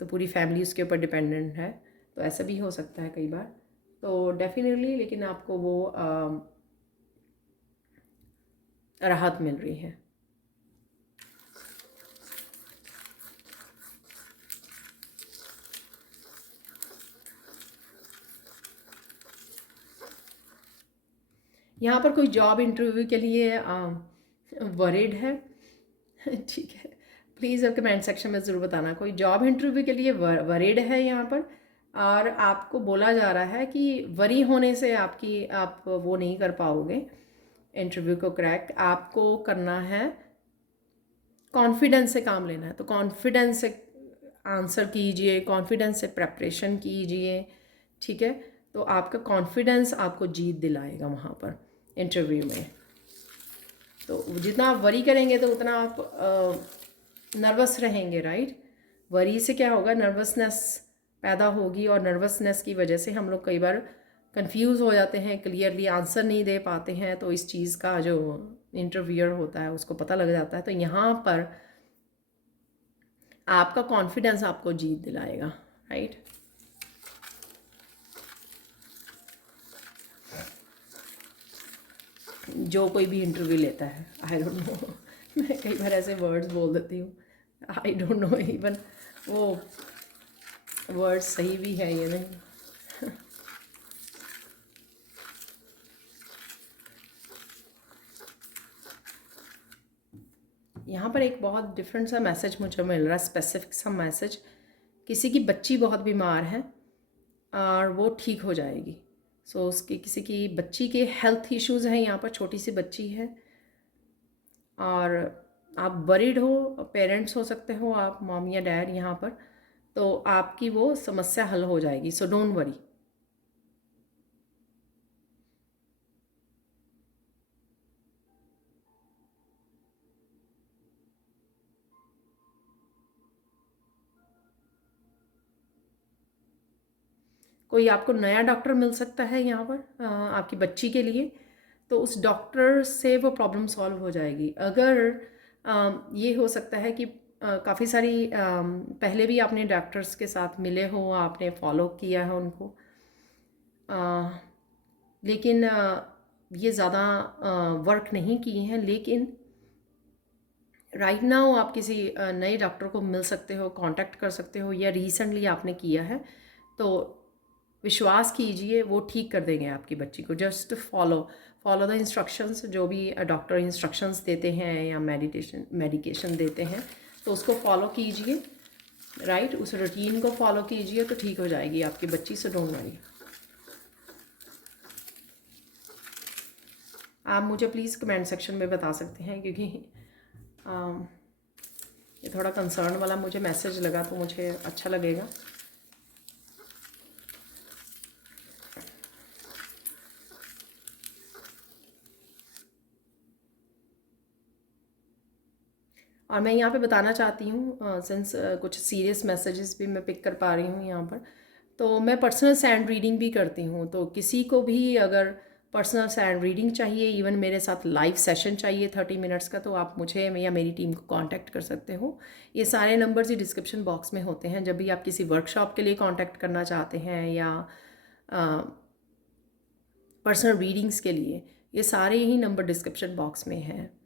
तो पूरी फैमिली उसके ऊपर डिपेंडेंट है। तो ऐसा भी हो सकता है कई बार। तो डेफिनेटली लेकिन आपको वो राहत मिल रही है। यहाँ पर कोई जॉब इंटरव्यू के लिए वरीड है? ठीक है, प्लीज़ अब कमेंट सेक्शन में ज़रूर बताना कोई जॉब इंटरव्यू के लिए वरीड है यहाँ पर। और आपको बोला जा रहा है कि वरी होने से आप वो नहीं कर पाओगे इंटरव्यू को क्रैक। आपको करना है, कॉन्फिडेंस से काम लेना है। तो कॉन्फिडेंस से आंसर कीजिए, कॉन्फिडेंस से प्रेपरेशन कीजिए। ठीक है, तो आपका कॉन्फिडेंस आपको जीत दिलाएगा वहाँ पर इंटरव्यू में। तो जितना आप वरी करेंगे तो उतना आप नर्वस रहेंगे, राइट। वरी से क्या होगा, नर्वसनेस पैदा होगी, और नर्वसनेस की वजह से हम लोग कई बार कंफ्यूज हो जाते हैं, क्लियरली आंसर नहीं दे पाते हैं। तो इस चीज़ का जो इंटरव्यूअर होता है उसको पता लग जाता है। तो यहाँ पर आपका कॉन्फिडेंस आपको जीत दिलाएगा, राइट। जो कोई भी इंटरव्यू लेता है, आई डोंट नो, मैं कई बार ऐसे वर्ड्स बोल देती हूँ, आई डोंट नो इवन वो वर्ड सही भी है ये नहीं। यहाँ पर एक बहुत डिफरेंट सा मैसेज मुझे मिल रहा है, स्पेसिफिक सा मैसेज। किसी की बच्ची बहुत बीमार है और वो ठीक हो जाएगी। सो उसकी किसी की बच्ची के हेल्थ इश्यूज़ हैं, यहाँ पर छोटी सी बच्ची है और आप वरीड हो, पेरेंट्स हो सकते हो आप, मॉम या डैड यहाँ पर। तो आपकी वो समस्या हल हो जाएगी, सो डोंट वरी। कोई आपको नया डॉक्टर मिल सकता है यहाँ पर आपकी बच्ची के लिए, तो उस डॉक्टर से वो प्रॉब्लम सॉल्व हो जाएगी। अगर ये हो सकता है कि काफ़ी सारी पहले भी आपने डॉक्टर्स के साथ मिले हो, आपने फॉलो किया है उनको, लेकिन ये ज़्यादा वर्क नहीं किए हैं। लेकिन राइट नाउ आप किसी नए डॉक्टर को मिल सकते हो, कांटेक्ट कर सकते हो, या रिसेंटली आपने किया है तो विश्वास कीजिए वो ठीक कर देंगे आपकी बच्ची को। जस्ट फॉलो द इंस्ट्रक्शंस, जो भी डॉक्टर इंस्ट्रक्शंस देते हैं या मेडिकेशन देते हैं, तो उसको फॉलो कीजिए, राइट। उस रूटीन को फॉलो कीजिए तो ठीक हो जाएगी आपकी बच्ची, से डोंट वरी। आप मुझे प्लीज़ कमेंट सेक्शन में बता सकते हैं, क्योंकि ये थोड़ा कंसर्न वाला मुझे मैसेज लगा तो मुझे अच्छा लगेगा। और मैं यहाँ पे बताना चाहती हूँ, सिंस कुछ सीरियस मैसेजेस भी मैं पिक कर पा रही हूँ यहाँ पर, तो मैं पर्सनल सैंड रीडिंग भी करती हूँ। तो किसी को भी अगर पर्सनल सैंड रीडिंग चाहिए, इवन मेरे साथ लाइव सेशन चाहिए 30 मिनट्स का, तो आप मुझे या मेरी टीम को कांटेक्ट कर सकते हो। ये सारे नंबर्स ही डिस्क्रिप्शन बॉक्स में होते हैं। जब भी आप किसी वर्कशॉप के लिए कांटेक्ट करना चाहते हैं या पर्सनल रीडिंग्स के लिए, ये सारे ही नंबर डिस्क्रिप्शन बॉक्स में हैं।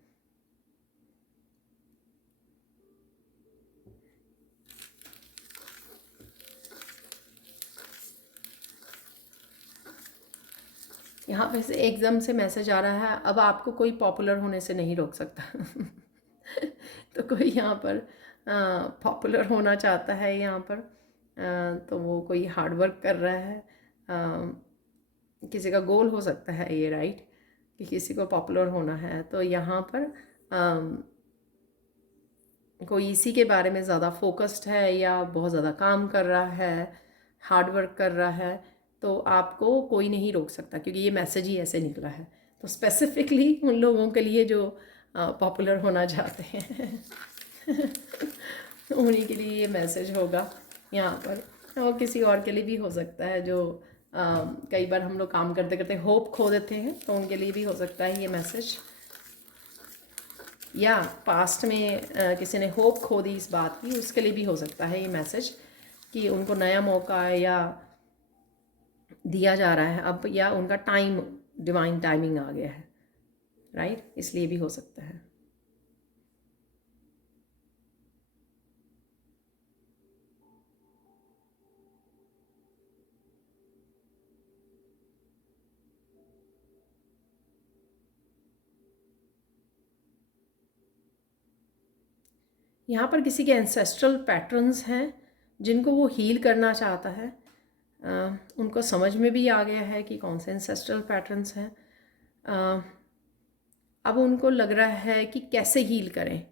यहाँ पे से एकदम से मैसेज आ रहा है, अब आपको कोई पॉपुलर होने से नहीं रोक सकता। तो कोई यहाँ पर पॉपुलर होना चाहता है यहाँ पर, तो वो कोई हार्ड वर्क कर रहा है। किसी का गोल हो सकता है ये, राइट, कि किसी को पॉपुलर होना है। तो यहाँ पर कोई इसी के बारे में ज़्यादा फोकस्ड है या बहुत ज़्यादा काम कर रहा है, हार्ड वर्क कर रहा है, तो आपको कोई नहीं रोक सकता, क्योंकि ये मैसेज ही ऐसे निकला है। तो स्पेसिफिकली उन लोगों के लिए जो पॉपुलर होना चाहते हैं उन्हीं के लिए ये मैसेज होगा यहाँ पर। और किसी और के लिए भी हो सकता है जो कई बार हम लोग काम करते करते होप खो देते हैं, तो उनके लिए भी हो सकता है ये मैसेज। या पास्ट में किसी ने होप खो दी इस बात की, उसके लिए भी हो सकता है ये मैसेज कि उनको नया मौका या दिया जा रहा है अब, या उनका टाइम, डिवाइन टाइमिंग आ गया है, राइट, इसलिए भी हो सकता है। यहाँ पर किसी के एंसेस्ट्रल पैटर्न्स हैं जिनको वो हील करना चाहता है। उनको समझ में भी आ गया है कि कौन से एंसेस्ट्रल पैटर्न्स हैं। अब उनको लग रहा है कि कैसे हील करें।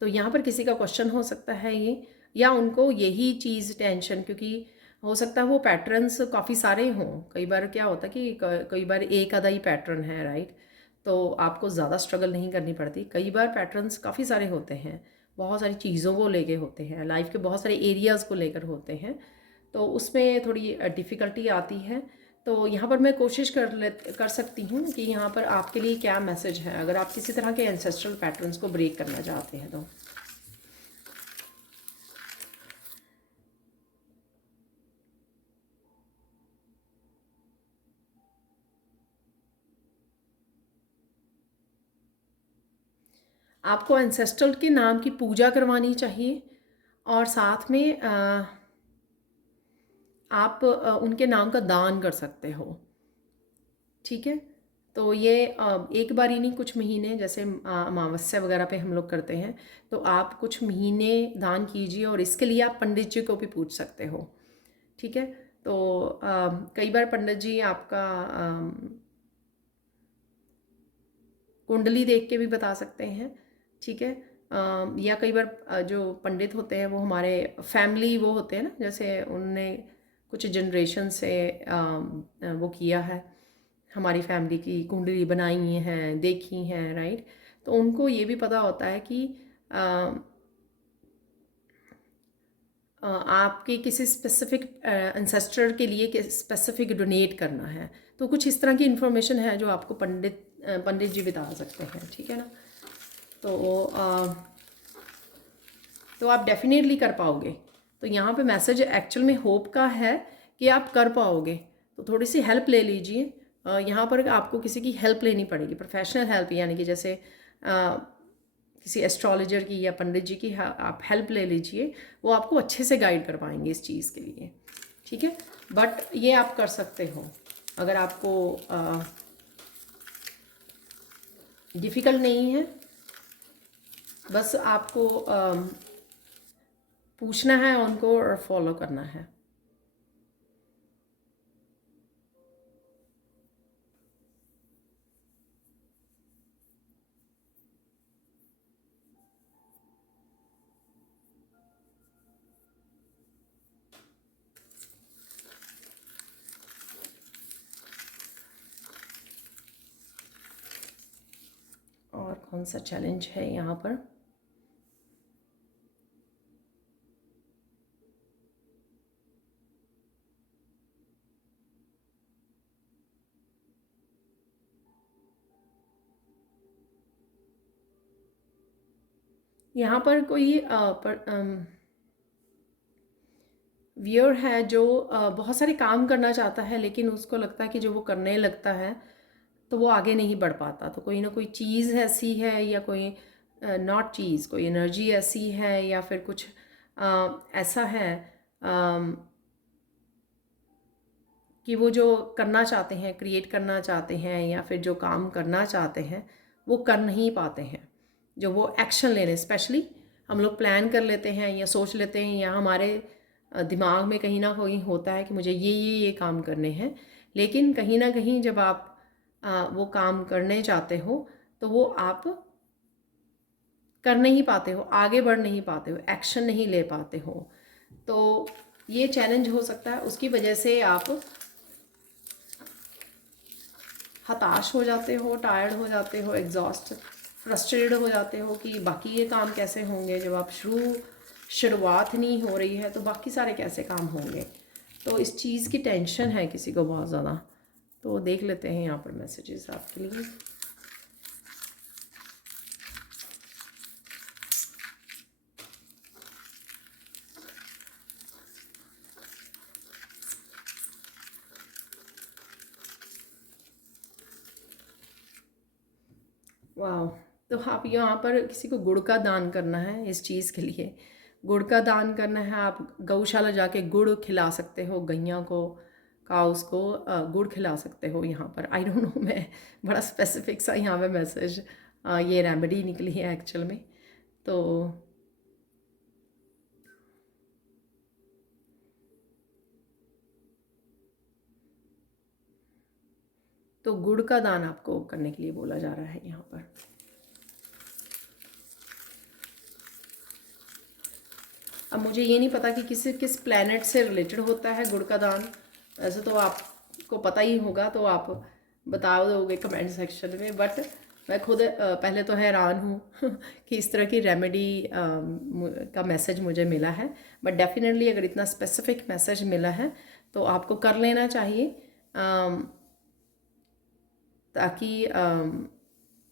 तो यहाँ पर किसी का क्वेश्चन हो सकता है ये, या उनको यही चीज़ टेंशन, क्योंकि हो सकता है वो पैटर्न्स काफ़ी सारे हों। कई बार क्या होता है कि कई बार एक आधा ही पैटर्न है, राइट, तो आपको ज़्यादा स्ट्रगल नहीं करनी पड़ती। कई बार पैटर्न्स काफ़ी सारे होते हैं, बहुत सारी चीज़ों को लेके होते हैं, लाइफ के बहुत सारे एरियाज़ को लेकर होते हैं, तो उसमें थोड़ी डिफ़िकल्टी आती है। तो यहाँ पर मैं कोशिश कर सकती हूँ कि यहाँ पर आपके लिए क्या मैसेज है, अगर आप किसी तरह के एंसेस्ट्रल पैटर्न्स को ब्रेक करना चाहते हैं तो। आपको एंसेस्ट्रल के नाम की पूजा करवानी चाहिए, और साथ में आप उनके नाम का दान कर सकते हो, ठीक है। तो ये एक बार ही नहीं, कुछ महीने, जैसे अमावस्या वगैरह पे हम लोग करते हैं, तो आप कुछ महीने दान कीजिए, और इसके लिए आप पंडित जी को भी पूछ सकते हो, ठीक है। तो कई बार पंडित जी आपका कुंडली देख के भी बता सकते हैं, ठीक है। या कई बार जो पंडित होते हैं वो हमारे फैमिली वो होते हैं ना, जैसे उनने कुछ जनरेशन से वो किया है, हमारी फैमिली की कुंडली बनाई हैं, देखी हैं, राइट, तो उनको ये भी पता होता है कि आपके किसी स्पेसिफिक एंसेस्टर के लिए स्पेसिफिक डोनेट करना है। तो कुछ इस तरह की इन्फॉर्मेशन है जो आपको पंडित जी बता सकते हैं, ठीक है ना। तो आप डेफिनेटली कर पाओगे। तो यहाँ पे मैसेज एक्चुअल में होप का है कि आप कर पाओगे, तो थोड़ी सी हेल्प ले लीजिए। यहाँ पर आपको किसी की हेल्प लेनी पड़ेगी, प्रोफेशनल हेल्प, यानी कि जैसे किसी एस्ट्रोलॉजर की या पंडित जी की आप हेल्प ले लीजिए, वो आपको अच्छे से गाइड कर पाएंगे इस चीज़ के लिए, ठीक है। बट ये आप कर सकते हो, अगर आपको डिफ़िकल्ट नहीं है, बस आपको पूछना है उनको और फॉलो करना है। और कौन सा चैलेंज है यहाँ पर? यहाँ पर कोई व्यूअर है जो बहुत सारे काम करना चाहता है, लेकिन उसको लगता है कि जो वो करने लगता है तो वो आगे नहीं बढ़ पाता। तो कोई ना कोई चीज़ ऐसी है, या कोई नॉट चीज़, कोई एनर्जी ऐसी है, या फिर कुछ ऐसा है कि वो जो करना चाहते हैं, क्रिएट करना चाहते हैं या फिर जो काम करना चाहते हैं वो कर नहीं पाते हैं। जो वो एक्शन लेने, स्पेशली हम लोग प्लान कर लेते हैं या सोच लेते हैं या हमारे दिमाग में कहीं ना कहीं होता है कि मुझे ये काम करने हैं, लेकिन कहीं ना कहीं जब आप वो काम करने चाहते हो तो वो आप कर नहीं पाते हो, आगे बढ़ नहीं पाते हो, एक्शन नहीं ले पाते हो। तो ये चैलेंज हो सकता है, उसकी वजह से आप हताश हो जाते हो, टायर्ड हो जाते हो, एग्जॉस्ट, फ्रस्ट्रेटेड हो जाते हो कि बाकी ये काम कैसे होंगे। जब आप शुरुआत नहीं हो रही है तो बाकी सारे कैसे काम होंगे। तो इस चीज़ की टेंशन है किसी को बहुत ज़्यादा। तो देख लेते हैं यहाँ पर मैसेजेस आपके लिए। वाह, तो आप यहाँ पर किसी को गुड़ का दान करना है इस चीज़ के लिए। गुड़ का दान करना है, आप गौशाला जाके गुड़ खिला सकते हो, गैया को, काउस को गुड़ खिला सकते हो यहाँ पर। आई डोंट नो, मैं बड़ा स्पेसिफिक सा यहाँ पे मैसेज, ये रेमेडी निकली है एक्चुअल में। तो गुड़ का दान आपको करने के लिए बोला जा रहा है यहाँ पर। अब मुझे ये नहीं पता कि किस प्लैनेट से रिलेटेड होता है गुड़ का दान। वैसे तो आपको पता ही होगा, तो आप बता दोगे कमेंट सेक्शन में। बट मैं खुद पहले तो हैरान हूँ कि इस तरह की रेमेडी का मैसेज मुझे मिला है। बट डेफिनेटली अगर इतना स्पेसिफिक मैसेज मिला है तो आपको कर लेना चाहिए, ताकि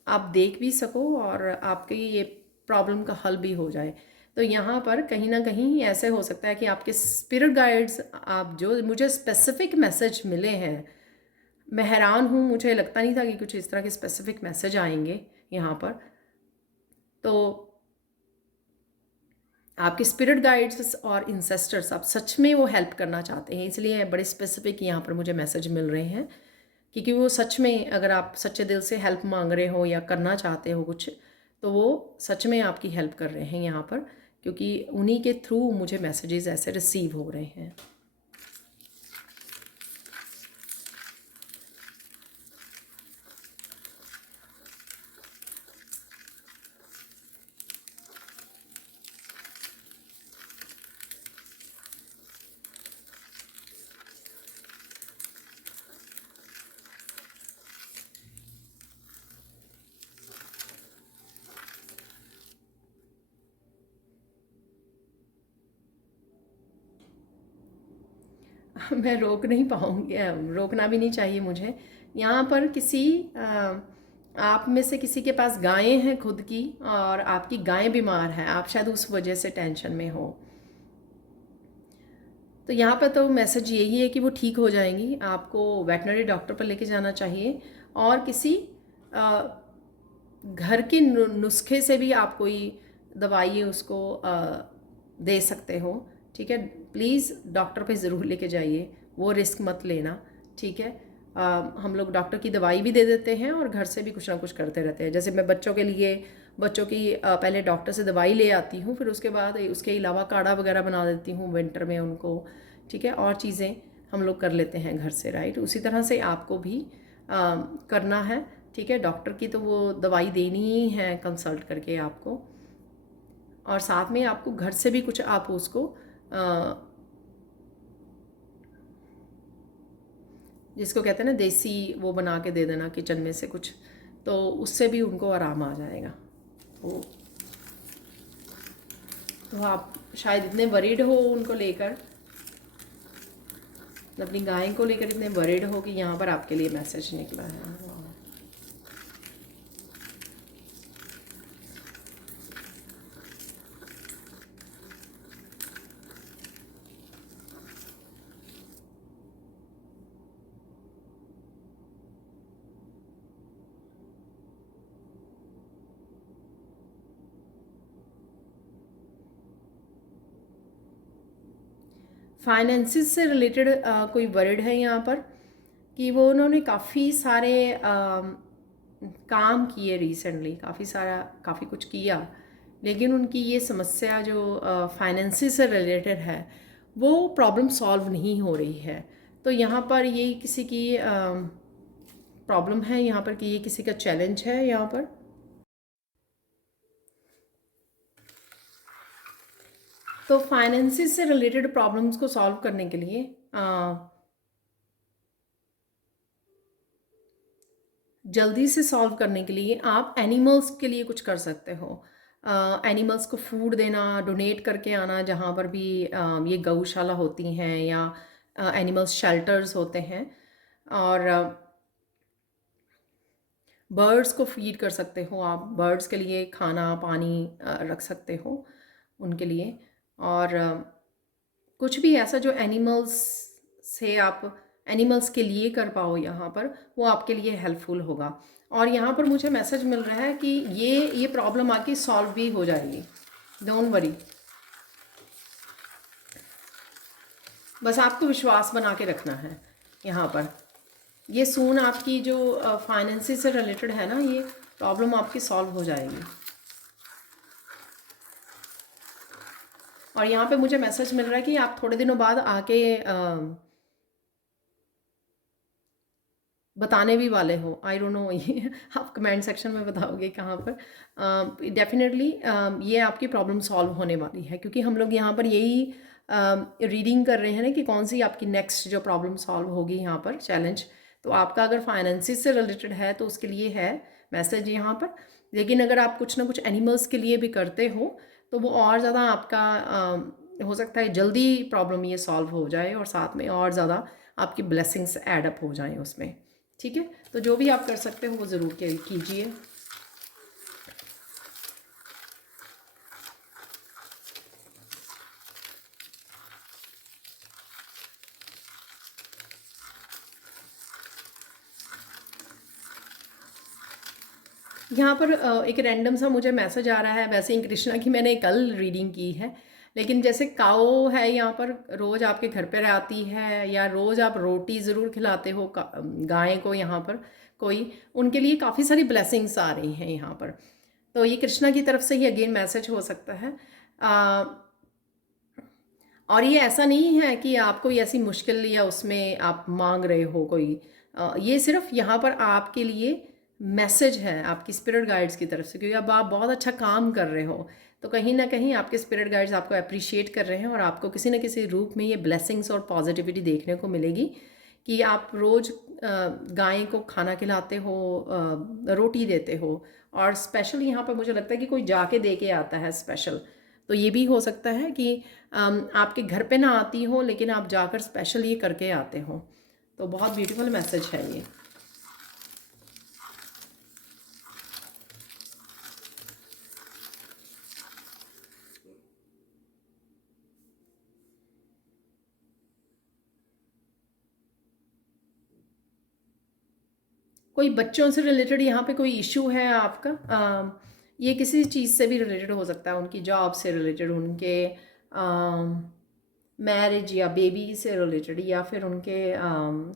आप देख भी सको और आपकी ये प्रॉब्लम का हल भी हो जाए। तो यहाँ पर कहीं ना कहीं ऐसे हो सकता है कि आपके स्पिरिट गाइड्स, आप जो मुझे स्पेसिफिक मैसेज मिले हैं, मैं हैरान हूँ, मुझे लगता नहीं था कि कुछ इस तरह के स्पेसिफिक मैसेज आएंगे यहाँ पर। तो आपके स्पिरिट गाइड्स और इंसेस्टर्स, आप सच में वो हेल्प करना चाहते हैं, इसलिए बड़े स्पेसिफिक यहाँ पर मुझे मैसेज मिल रहे हैं। क्योंकि वो सच में, अगर आप सच्चे दिल से हेल्प मांग रहे हो या करना चाहते हो कुछ, तो वो सच में आपकी हेल्प कर रहे हैं यहाँ पर, क्योंकि उन्हीं के थ्रू मुझे मैसेजेस ऐसे रिसीव हो रहे हैं। मैं रोक नहीं पाऊँगी, रोकना भी नहीं चाहिए मुझे। यहाँ पर किसी आप में से किसी के पास गायें हैं खुद की, और आपकी गायें बीमार है, आप शायद उस वजह से टेंशन में हो। तो यहाँ पर तो मैसेज यही है कि वो ठीक हो जाएंगी। आपको वेटनरी डॉक्टर पर लेके जाना चाहिए, और किसी घर के नुस्खे से भी आप कोई दवाई उसको दे सकते हो। ठीक है, प्लीज़ डॉक्टर पे ज़रूर लेके जाइए, वो रिस्क मत लेना। ठीक है, हम लोग डॉक्टर की दवाई भी दे देते हैं और घर से भी कुछ ना कुछ करते रहते हैं। जैसे मैं बच्चों के लिए, बच्चों की पहले डॉक्टर से दवाई ले आती हूँ, फिर उसके बाद उसके अलावा काढ़ा वगैरह बना देती हूँ विंटर में उनको। ठीक है, और चीज़ें हम लोग कर लेते हैं घर से, राइट। उसी तरह से आपको भी करना है। ठीक है, डॉक्टर की तो वो दवाई देनी ही है कंसल्ट करके आपको, और साथ में आपको घर से भी कुछ आप उसको जिसको कहते हैं ना देसी, वो बना के दे देना किचन में से कुछ, तो उससे भी उनको आराम आ जाएगा। तो आप शायद इतने वरीड हो उनको लेकर, अपनी गाय को लेकर इतने वरीड हो कि यहाँ पर आपके लिए मैसेज निकला है। फाइनेंसिस से रिलेटेड कोई वर्ड है यहाँ पर कि वो उन्होंने काफ़ी सारे काम किए रिसेंटली, काफ़ी कुछ किया, लेकिन उनकी ये समस्या जो फाइनेंसिस से रिलेटेड है वो प्रॉब्लम सॉल्व नहीं हो रही है। तो यहाँ पर ये किसी की प्रॉब्लम है यहाँ पर, कि ये किसी का चैलेंज है यहाँ पर। तो फाइनेंसिस से रिलेटेड प्रॉब्लम्स को सॉल्व करने के लिए जल्दी से सॉल्व करने के लिए आप एनिमल्स के लिए कुछ कर सकते हो। एनिमल्स को फूड देना, डोनेट करके आना जहाँ पर भी ये गौशाला होती हैं या एनिमल्स शेल्टर्स होते हैं, और बर्ड्स को फीड कर सकते हो आप। बर्ड्स के लिए खाना पानी रख सकते हो उनके लिए, और कुछ भी ऐसा जो एनिमल्स से आप एनिमल्स के लिए कर पाओ यहाँ पर, वो आपके लिए हेल्पफुल होगा। और यहाँ पर मुझे मैसेज मिल रहा है कि ये प्रॉब्लम आपकी सॉल्व भी हो जाएगी, डोंट वरी। बस आपको विश्वास बना के रखना है यहाँ पर। ये सून आपकी जो फाइनेंसिस से रिलेटेड है ना, ये प्रॉब्लम आपकी सॉल्व हो जाएगी। और यहाँ पे मुझे मैसेज मिल रहा है कि आप थोड़े दिनों बाद आके बताने भी वाले हो। आई डोंट नो, ये आप कमेंट सेक्शन में बताओगे कहाँ पर। डेफिनेटली ये आपकी प्रॉब्लम सॉल्व होने वाली है, क्योंकि हम लोग यहाँ पर यही रीडिंग कर रहे हैं ना कि कौन सी आपकी नेक्स्ट जो प्रॉब्लम सॉल्व होगी यहाँ पर, चैलेंज। तो आपका अगर फाइनेंसिस से रिलेटेड है तो उसके लिए है मैसेज यहाँ पर। लेकिन अगर आप कुछ ना कुछ एनिमल्स के लिए भी करते हो तो वो और ज़्यादा आपका हो सकता है जल्दी प्रॉब्लम ये सॉल्व हो जाए, और साथ में और ज़्यादा आपकी ब्लेसिंग्स ऐड अप हो जाएं उसमें। ठीक है, तो जो भी आप कर सकते हो वो ज़रूर कीजिए। यहाँ पर एक रैंडम सा मुझे मैसेज आ रहा है। वैसे ही कृष्णा की मैंने कल रीडिंग की है, लेकिन जैसे काओ है यहाँ पर, रोज़ आपके घर पर आती है, या रोज़ आप रोटी ज़रूर खिलाते हो गाय को यहाँ पर कोई, उनके लिए काफ़ी सारी ब्लेसिंग्स आ रही हैं यहाँ पर। तो ये कृष्णा की तरफ से ही अगेन मैसेज हो सकता है। और ये ऐसा नहीं है कि आप कोई ऐसी मुश्किल या उसमें आप मांग रहे हो कोई, ये सिर्फ यहाँ पर आपके लिए मैसेज है आपकी स्पिरिट गाइड्स की तरफ से, क्योंकि अब आप बहुत अच्छा काम कर रहे हो, तो कहीं ना कहीं आपके स्पिरिट गाइड्स आपको अप्रिशिएट कर रहे हैं, और आपको किसी न किसी रूप में ये ब्लेसिंग्स और पॉजिटिविटी देखने को मिलेगी कि आप रोज़ गाय को खाना खिलाते हो, रोटी देते हो, और स्पेशल यहाँ पर मुझे लगता है कि कोई जाके दे के आता है स्पेशल। तो ये भी हो सकता है कि आपके घर पे ना आती हो, लेकिन आप जाकर स्पेशल ये करके आते हो। तो बहुत ब्यूटीफुल मैसेज है ये। कोई बच्चों से रिलेटेड यहाँ पे कोई इशू है आपका, ये किसी चीज़ से भी रिलेटेड हो सकता है, उनकी जॉब से रिलेटेड, उनके मैरिज या बेबी से रिलेटेड, या फिर उनके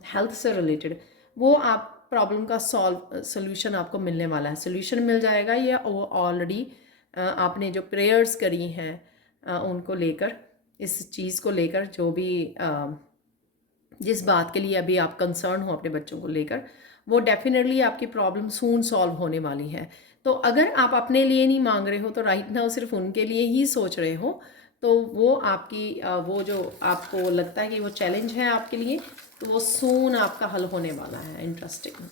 हेल्थ से रिलेटेड। वो आप प्रॉब्लम का सोल्यूशन आपको मिलने वाला है, सोल्यूशन मिल जाएगा, या वो ऑलरेडी आपने जो प्रेयर्स करी हैं उनको लेकर, इस चीज़ को लेकर, जो भी जिस बात के लिए अभी आप कंसर्न हो अपने बच्चों को लेकर, वो डेफिनेटली आपकी प्रॉब्लम सून सॉल्व होने वाली है। तो अगर आप अपने लिए नहीं मांग रहे हो, तो राइट नाउ सिर्फ उनके लिए ही सोच रहे हो, तो वो आपकी वो जो आपको लगता है कि वो चैलेंज है आपके लिए, तो वो सून आपका हल होने वाला है। इंटरेस्टिंग।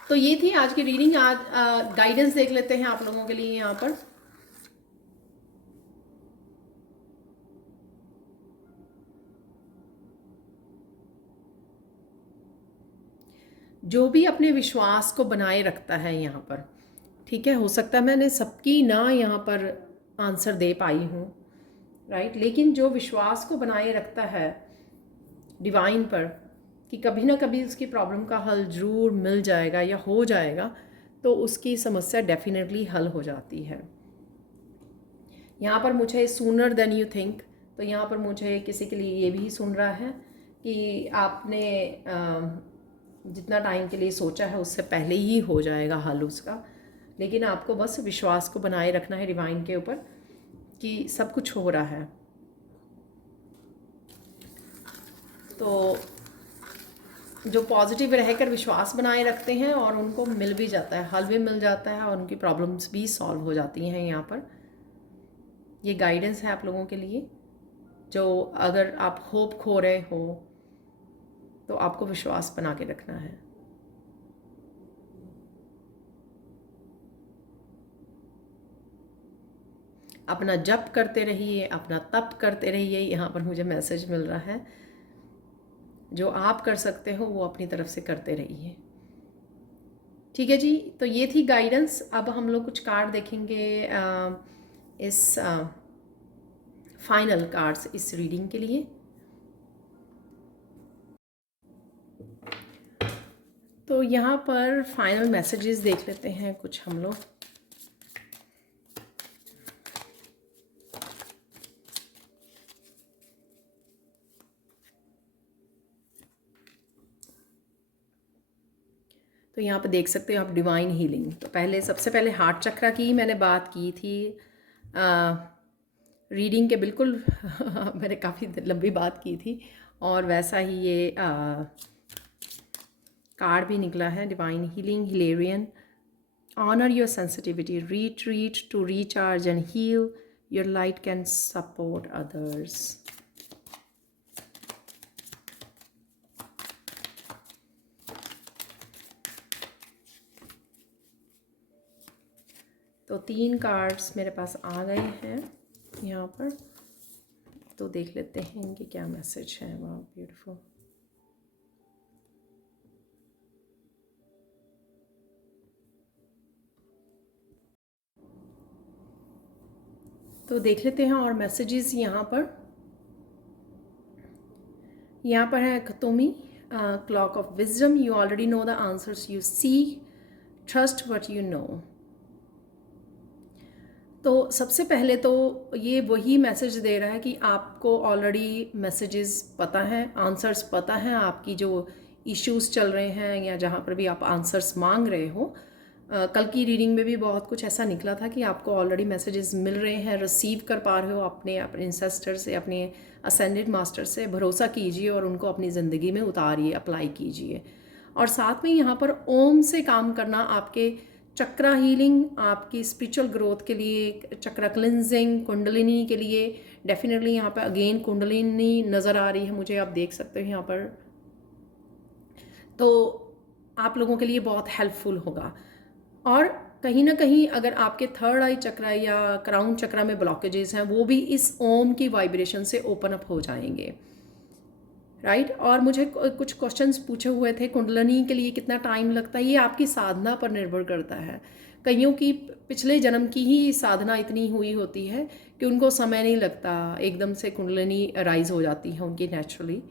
तो ये थी आज की रीडिंग। आज गाइडेंस देख लेते हैं आप लोगों के लिए यहाँ पर। जो भी अपने विश्वास को बनाए रखता है यहाँ पर, ठीक है, हो सकता है मैंने सबकी ना यहाँ पर आंसर दे पाई हूँ, राइट, लेकिन जो विश्वास को बनाए रखता है डिवाइन पर कि कभी ना कभी उसकी प्रॉब्लम का हल ज़रूर मिल जाएगा या हो जाएगा, तो उसकी समस्या डेफिनेटली हल हो जाती है। यहाँ पर मुझे सूनर देन यू थिंक, तो यहाँ पर मुझे किसी के लिए ये भी सुन रहा है कि आपने जितना टाइम के लिए सोचा है उससे पहले ही हो जाएगा हल उसका, लेकिन आपको बस विश्वास को बनाए रखना है डिवाइन के ऊपर कि सब कुछ हो रहा है। तो जो पॉजिटिव रहकर विश्वास बनाए रखते हैं और उनको मिल भी जाता है, हल भी मिल जाता है और उनकी प्रॉब्लम्स भी सॉल्व हो जाती हैं। यहाँ पर ये गाइडेंस है आप लोगों के लिए, जो अगर आप होप खो रहे हो तो आपको विश्वास बना के रखना है। अपना जप करते रहिए, अपना तप करते रहिए। यहाँ पर मुझे मैसेज मिल रहा है, जो आप कर सकते हो वो अपनी तरफ से करते रहिए। ठीक है जी, तो ये थी गाइडेंस। अब हम लोग कुछ कार्ड देखेंगे इस फाइनल कार्ड्स इस रीडिंग के लिए। तो यहाँ पर फाइनल मैसेजेस देख लेते हैं कुछ हम लोग। तो यहाँ पे देख सकते हो आप डिवाइन हीलिंग। तो पहले सबसे पहले हार्ट चक्रा की मैंने बात की थी रीडिंग के बिल्कुल मैंने काफ़ी लंबी बात की थी, और वैसा ही ये कार्ड भी निकला है, divine healing Hilarion. Honour your sensitivity, retreat to recharge and heal, your light can support others। तो 3 कार्ड्स मेरे पास आ गए हैं यहाँ पर, तो देख लेते हैं इनके क्या मैसेज है। वाह ब्यूटीफुल। तो देख लेते हैं और मैसेजेस यहाँ पर है खतोमी, clock of wisdom. You already know the answers you see, trust what you know. तो सबसे पहले तो ये वही मैसेज दे रहा है कि आपको ऑलरेडी मैसेजेस पता हैं, आंसर्स पता हैं, आपकी जो इश्यूज़ चल रहे हैं या जहाँ पर भी आप आंसर्स मांग रहे हो। कल की रीडिंग में भी बहुत कुछ ऐसा निकला था कि आपको ऑलरेडी मैसेजेस मिल रहे हैं, रिसीव कर पा रहे हो। अपने इंसेस्टर से, अपने असेंडेड मास्टर से भरोसा कीजिए और उनको अपनी ज़िंदगी में उतारिए, अप्लाई कीजिए। और साथ में यहाँ पर ओम से काम करना आपके चक्रा हीलिंग, आपकी स्पिरिचुअल ग्रोथ के लिए, चक्रा क्लिनजिंग, कुंडलिनी के लिए डेफिनेटली यहाँ पर अगेन कुंडलिनी नज़र आ रही है मुझे, आप देख सकते हो यहाँ पर। तो आप लोगों के लिए बहुत हेल्पफुल होगा। और कहीं ना कहीं अगर आपके थर्ड आई चक्रा या क्राउन चक्रा में ब्लॉकेजेस हैं, वो भी इस ओम की वाइब्रेशन से ओपन अप हो जाएंगे, राइट। और मुझे कुछ क्वेश्चंस पूछे हुए थे, कुंडलिनी के लिए कितना टाइम लगता है। ये आपकी साधना पर निर्भर करता है। कईयों की पिछले जन्म की ही साधना इतनी हुई होती है कि उनको समय नहीं लगता, एकदम से कुंडलिनी राइज हो जाती है उनकी नेचुरली।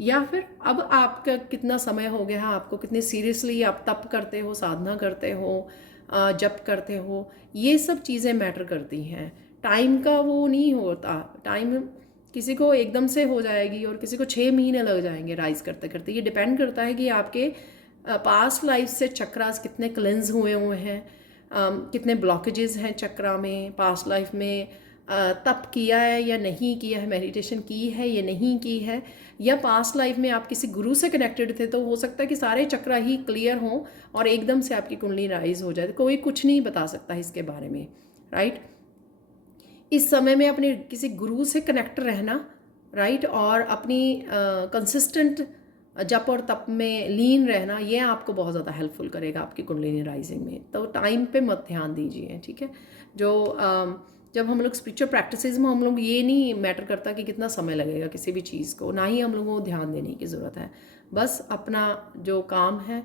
या फिर अब आपका कितना समय हो गया है, आपको कितने सीरियसली आप तप करते हो, साधना करते हो, जप करते हो, ये सब चीज़ें मैटर करती हैं। टाइम का वो नहीं होता, टाइम किसी को एकदम से हो जाएगी और किसी को 6 महीने लग जाएंगे राइज करते करते। ये डिपेंड करता है कि आपके पास्ट लाइफ से चक्रास कितने क्लेंज हुए हैं, कितने ब्लॉकेजेस हैं चक्रा में, पास्ट लाइफ में तप किया है या नहीं किया है, मेडिटेशन की है या नहीं की है, या पास्ट लाइफ में आप किसी गुरु से कनेक्टेड थे। तो हो सकता है कि सारे चक्रा ही क्लियर हों और एकदम से आपकी कुंडली राइज हो जाए। कोई कुछ नहीं बता सकता इसके बारे में, राइट। इस समय में अपने किसी गुरु से कनेक्ट रहना, राइट, और अपनी कंसिस्टेंट जप और तप में लीन रहना, ये आपको बहुत ज़्यादा हेल्पफुल करेगा आपकी कुंडलिनी राइजिंग में। तो टाइम पे मत ध्यान दीजिए, ठीक है। जो जब हम लोग स्पिरिचुअल प्रैक्टिसेस में, हम लोग ये नहीं मैटर करता कि कितना समय लगेगा किसी भी चीज़ को, ना ही हम लोगों को ध्यान देने की ज़रूरत है। बस अपना जो काम है,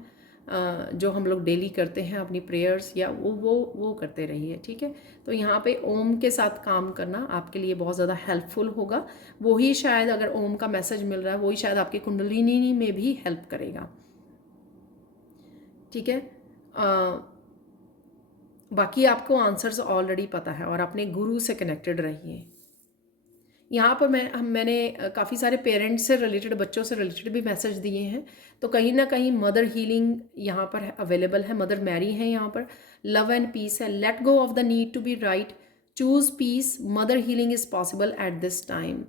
जो हम लोग डेली करते हैं, अपनी प्रेयर्स या वो करते रहिए, ठीक है। तो यहाँ पे ओम के साथ काम करना आपके लिए बहुत ज़्यादा हेल्पफुल होगा। वही शायद, अगर ओम का मैसेज मिल रहा है, वही शायद आपकी कुंडलिनी में भी हेल्प करेगा, ठीक है। बाकी आपको आंसर्स ऑलरेडी पता है, और अपने गुरु से कनेक्टेड रहिए। यहाँ पर मैंने काफ़ी सारे पेरेंट्स से रिलेटेड, बच्चों से रिलेटेड भी मैसेज दिए हैं, तो कहीं ना कहीं मदर हीलिंग यहाँ पर अवेलेबल है। मदर मैरी है यहाँ पर, लव एंड पीस है, let go of the need to be right, choose peace, mother healing is possible at this time.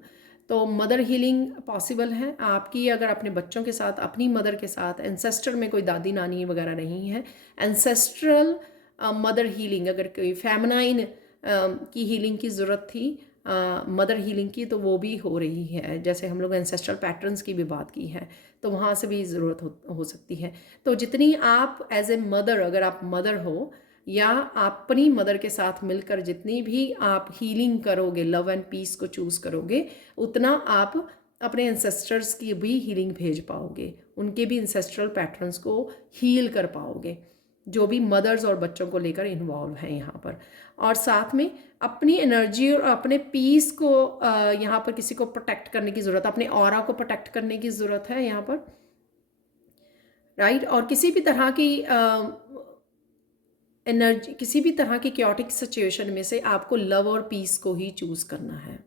तो मदर हीलिंग पॉसिबल है आपकी अगर अपने बच्चों के साथ, अपनी मदर के साथ, एंसेस्टर में कोई दादी नानी वगैरह नहीं है, एंसेस्ट्रल मदर हीलिंग, अगर कोई फेमिनाइन की हीलिंग की ज़रूरत थी मदर हीलिंग की, तो वो भी हो रही है। जैसे हम लोग एंसेस्ट्रल पैटर्न्स की भी बात की है, तो वहाँ से भी ज़रूरत हो सकती है। तो जितनी आप एज ए मदर, अगर आप मदर हो या अपनी मदर के साथ मिलकर जितनी भी आप हीलिंग करोगे, लव एंड पीस को चूज़ करोगे, उतना आप अपने एंसेस्टर्स की भी हीलिंग भेज पाओगे, उनके भी एंसेस्ट्रल पैटर्न्स को हील कर पाओगे, जो भी मदर्स और बच्चों को लेकर इन्वॉल्व हैं यहाँ पर। और साथ में अपनी एनर्जी और अपने पीस को यहाँ पर किसी को प्रोटेक्ट करने की ज़रूरत है, अपने ऑरा को प्रोटेक्ट करने की ज़रूरत है यहाँ पर, राइट। और किसी भी तरह की एनर्जी, किसी भी तरह की क्योटिक सिचुएशन में से आपको लव और पीस को ही चूज़ करना है,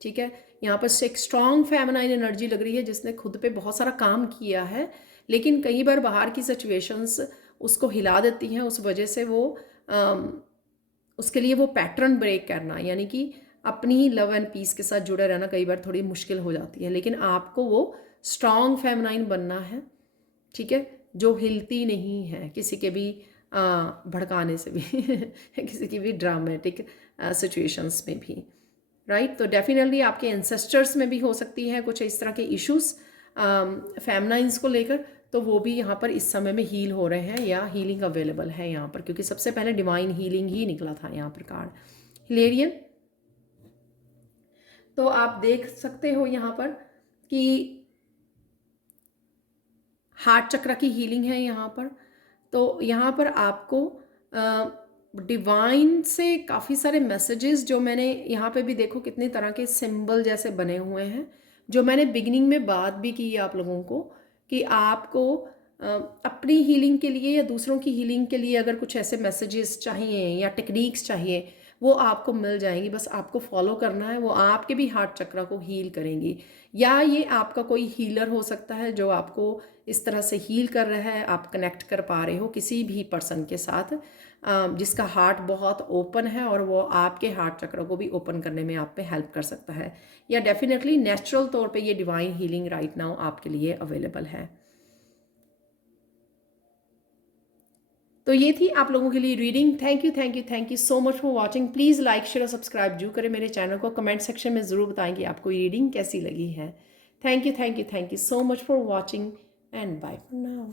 ठीक है। यहाँ पर एक स्ट्रॉन्ग फेमिनाइन एनर्जी लग रही है जिसने खुद पे बहुत सारा काम किया है, लेकिन कई बार बाहर की सिचुएशंस उसको हिला देती हैं, उस वजह से वो उसके लिए वो पैटर्न ब्रेक करना, यानी कि अपनी ही लव एंड पीस के साथ जुड़े रहना कई बार थोड़ी मुश्किल हो जाती है। लेकिन आपको वो स्ट्रॉन्ग फेमिनाइन बनना है, ठीक है, जो हिलती नहीं है किसी के भी भड़काने से भी किसी की भी ड्रामेटिक सिचुएशंस में भी, राइट। तो डेफिनेटली आपके एंसेस्टर्स में भी हो सकती है कुछ इस तरह के इश्यूज फेमिनाइंस को लेकर, तो वो भी यहाँ पर इस समय में हील हो रहे हैं या हीलिंग अवेलेबल है यहाँ पर, क्योंकि सबसे पहले डिवाइन हीलिंग ही निकला था यहाँ पर कार्ड हिलेरियन। तो आप देख सकते हो यहाँ पर कि हार्ट चक्र की हीलिंग है यहाँ पर। तो यहाँ पर आपको डिवाइन से काफ़ी सारे मैसेजेस, जो मैंने यहाँ पे भी देखो कितने तरह के सिंबल जैसे बने हुए हैं, जो मैंने बिगिनिंग में बात भी की आप लोगों को कि आपको अपनी हीलिंग के लिए या दूसरों की हीलिंग के लिए अगर कुछ ऐसे मैसेजेस चाहिए या टेक्निक्स चाहिए, वो आपको मिल जाएंगी, बस आपको फॉलो करना है। वो आपके भी हार्ट चक्र को हील करेंगी, या ये आपका कोई हीलर हो सकता है जो आपको इस तरह से हील कर रहा है, आप कनेक्ट कर पा रहे हो किसी भी पर्सन के साथ जिसका हार्ट बहुत ओपन है, और वो आपके हार्ट चक्र को भी ओपन करने में आप पे हेल्प कर सकता है। या डेफिनेटली नेचुरल तौर पे ये डिवाइन हीलिंग राइट नाउ आपके लिए अवेलेबल है। तो ये थी आप लोगों के लिए reading. Thank you so much for watching. Please like share और सब्सक्राइब जरूर करें मेरे चैनल को। कमेंट सेक्शन में ज़रूर बताएं कि आपको ये रीडिंग कैसी लगी है। Thank you so much for watching and bye for now.